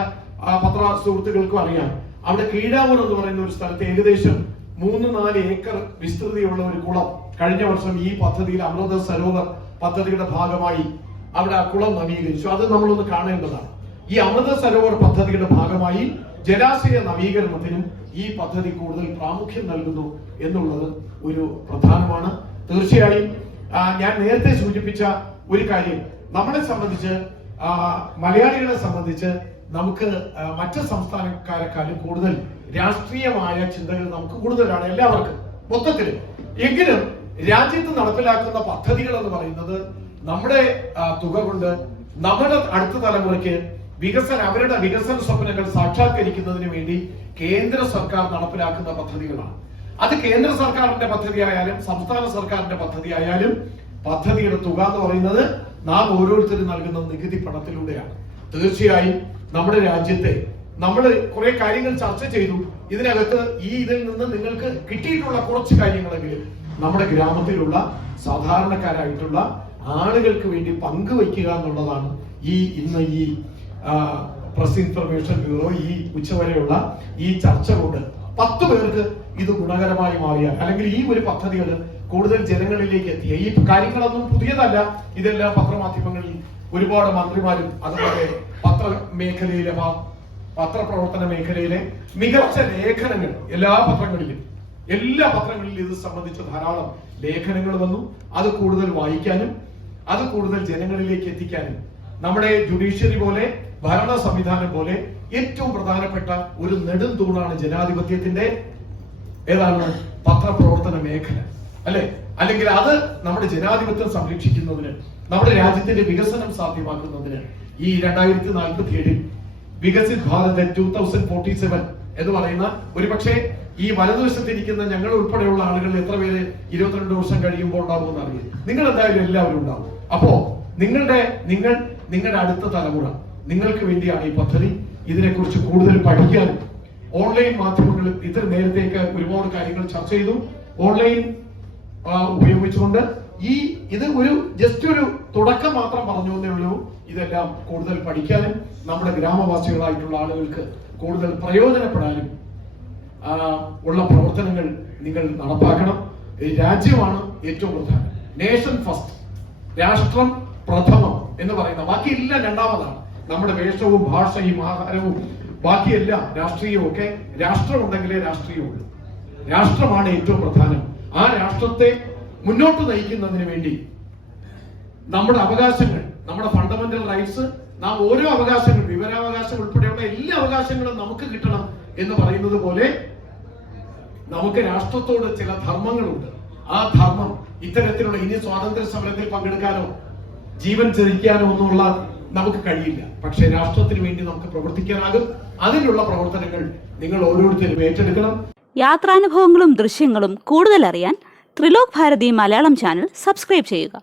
പത്ര സുഹൃത്തുക്കൾക്കും അറിയാം. അവിടെ കീഴാവൂർ എന്ന് പറയുന്ന ഒരു സ്ഥലത്ത് ഏകദേശം 3-4 ഏക്കർ വിസ്തൃതിയുള്ള ഒരു കുളം കഴിഞ്ഞ വർഷം ഈ പദ്ധതിയിൽ, അമൃത സരോവർ പദ്ധതിയുടെ ഭാഗമായി അവിടെ ആ കുളം നവീകരിച്ചു. അത് നമ്മളൊന്ന് കാണേണ്ടതാണ്. ഈ അമൃത സരോവർ പദ്ധതിയുടെ ഭാഗമായി ജലാശയ നവീകരണത്തിനും ഈ പദ്ധതി കൂടുതൽ പ്രാമുഖ്യം നൽകുന്നു എന്നുള്ളത് ഒരു പ്രധാനമാണ്. തീർച്ചയായും ഞാൻ നേരത്തെ സൂചിപ്പിച്ച ഒരു കാര്യം, നമ്മളെ സംബന്ധിച്ച്, മലയാളികളെ സംബന്ധിച്ച് നമുക്ക് മറ്റ് സംസ്ഥാനക്കാരെക്കാളും കൂടുതൽ രാഷ്ട്രീയമായ ചിന്തകൾ നമുക്ക് കൂടുതലാണ് എല്ലാവർക്കും മൊത്തത്തിൽ. എങ്കിലും രാജ്യത്ത് നടപ്പിലാക്കുന്ന പദ്ധതികൾ എന്ന് പറയുന്നത് നമ്മുടെ തുക കൊണ്ട് നമ്മുടെ അടുത്ത തലമുറയ്ക്ക് അവരുടെ വികസന സ്വപ്നങ്ങൾ സാക്ഷാത്കരിക്കുന്നതിന് വേണ്ടി കേന്ദ്ര സർക്കാർ നടപ്പിലാക്കുന്ന പദ്ധതികളാണ്. അത് കേന്ദ്ര സർക്കാരിന്റെ പദ്ധതി ആയാലും സംസ്ഥാന സർക്കാരിന്റെ പദ്ധതി ആയാലും പദ്ധതിയുടെ തുക എന്ന് പറയുന്നത് നാം ഓരോരുത്തരും നൽകുന്ന നികുതി പണത്തിലൂടെയാണ്. തീർച്ചയായും നമ്മുടെ രാജ്യത്തെ നമ്മൾ കുറെ കാര്യങ്ങൾ ചർച്ച ചെയ്തു. ഇതിനകത്ത് ഇതിൽ നിന്ന് നിങ്ങൾക്ക് കിട്ടിയിട്ടുള്ള കുറച്ച് കാര്യങ്ങളെങ്കിലും നമ്മുടെ ഗ്രാമത്തിലുള്ള സാധാരണക്കാരായിട്ടുള്ള ആളുകൾക്ക് വേണ്ടി പങ്കുവയ്ക്കുക എന്നുള്ളതാണ് ഇന്ന് ഈ പ്രസ് ഇൻഫർമേഷൻ ബ്യൂറോ ഈ ഉച്ചവരെയുള്ള ഈ ചർച്ച കൊണ്ട് 10 പേർക്ക് ഇത് ഗുണകരമായി മാറിയാൽ, അല്ലെങ്കിൽ ഈ ഒരു പദ്ധതികൾ കൂടുതൽ ജനങ്ങളിലേക്ക് എത്തിയ, ഈ കാര്യങ്ങളൊന്നും പുതിയതല്ല. ഇതെല്ലാം പത്രമാധ്യമങ്ങളിൽ ഒരുപാട് മന്ത്രിമാരും അതുപോലെ പത്രപ്രവർത്തന മേഖലയിലെ മികച്ച ലേഖനങ്ങൾ എല്ലാ പത്രങ്ങളിലും ഇത് സംബന്ധിച്ച് ധാരാളം ലേഖനങ്ങൾ വന്നു. അത് കൂടുതൽ വായിക്കാനും അത് കൂടുതൽ ജനങ്ങളിലേക്ക് എത്തിക്കാനും നമ്മുടെ ജുഡീഷ്യറി പോലെ, ഭരണ സംവിധാനം പോലെ ഏറ്റവും പ്രധാനപ്പെട്ട ഒരു നെടും തൂണാണ് ജനാധിപത്യത്തിന്റെ പത്രപ്രവർത്തന മേഖല, അല്ലെ? അല്ലെങ്കിൽ അത് നമ്മുടെ ജനാധിപത്യം സംരക്ഷിക്കുന്നതിന്, നമ്മുടെ രാജ്യത്തിന്റെ വികസനം സാധ്യമാക്കുന്നതിന് ഈ 2047 വികസിത് ഭാരത് 2047 എന്ന് പറയുന്ന, ഒരുപക്ഷെ ഈ വലതുവശത്തിരിക്കുന്ന ഞങ്ങൾ ഉൾപ്പെടെയുള്ള ആളുകൾ എത്ര പേര് 22 വർഷം കഴിയുമ്പോൾ ഉണ്ടാകുമെന്ന് അറിയാം. നിങ്ങൾ എന്തായാലും എല്ലാവരും ഉണ്ടാവും. അപ്പോ നിങ്ങളുടെ അടുത്ത തലമുറ, നിങ്ങൾക്ക് വേണ്ടിയാണ് ഈ പദ്ധതി. ഇതിനെക്കുറിച്ച് കൂടുതൽ പഠിക്കാനും ഓൺലൈൻ മാധ്യമങ്ങളിൽ നേരത്തേക്ക് ഒരുപാട് കാര്യങ്ങൾ ചർച്ച ചെയ്തു. ഓൺലൈൻ ഉപയോഗിച്ചുകൊണ്ട് ഇത് ജസ്റ്റ് ഒരു തുടക്കം മാത്രം പറഞ്ഞു എന്നേ ഉള്ളൂ. ഇതെല്ലാം കൂടുതൽ പഠിക്കാനും നമ്മുടെ ഗ്രാമവാസികളായിട്ടുള്ള ആളുകൾക്ക് കൂടുതൽ പ്രയോജനപ്പെടാനും ഉള്ള പ്രവർത്തനങ്ങൾ നിങ്ങൾ നടപ്പാക്കണം. രാജ്യമാണ് ഏറ്റവും പ്രധാനം. നേഷൻ ഫസ്റ്റ്, രാഷ്ട്രം പ്രഥമം എന്ന് പറയുന്ന, ബാക്കിയെല്ലാം രണ്ടാമതാണ്. നമ്മുടെ വേഷവും ഭാഷയും ആഹാരവും ബാക്കിയെല്ലാം രാഷ്ട്രീയവും ഒക്കെ, രാഷ്ട്രമുണ്ടെങ്കിലേ രാഷ്ട്രീയമുള്ളൂ. രാഷ്ട്രമാണ് ഏറ്റവും പ്രധാനം. ആ രാഷ്ട്രത്തെ മുന്നോട്ട് നയിക്കുന്നതിന് വേണ്ടി നമ്മുടെ അവകാശങ്ങൾ, നമ്മുടെ ഫണ്ടമെന്റൽ റൈറ്റ്സ്, നാം ഓരോ അവകാശങ്ങൾ, വിവരാവകാശം ഉൾപ്പെടെയുള്ള എല്ലാ അവകാശങ്ങളും നമുക്ക് കിട്ടണം എന്ന് പറയുന്നത് പോലെ നമുക്ക് രാഷ്ട്രത്തോട് ചില ധർമ്മങ്ങളുണ്ട്. ആ ധർമ്മം ഇത്തരത്തിലുള്ള ഇനി സ്വാതന്ത്ര്യ സമരത്തിൽ പങ്കെടുക്കാനോ ജീവൻ ത്യജിക്കാനോ ഒന്നുമുള്ള നമുക്ക് കഴിയില്ല. പക്ഷെ രാഷ്ട്രത്തിന് വേണ്ടി നമുക്ക് പ്രവർത്തിക്കാനാകും. അതിനുള്ള പ്രവർത്തനങ്ങൾ നിങ്ങൾ ഓരോരുത്തരും ഏറ്റെടുക്കണം. യാത്രാനുഭവങ്ങളും ദൃശ്യങ്ങളും കൂടുതൽ അറിയാൻ ത്രിലോക് ഭാരതി മലയാളം ചാനൽ സബ്സ്ക്രൈബ് ചെയ്യുക.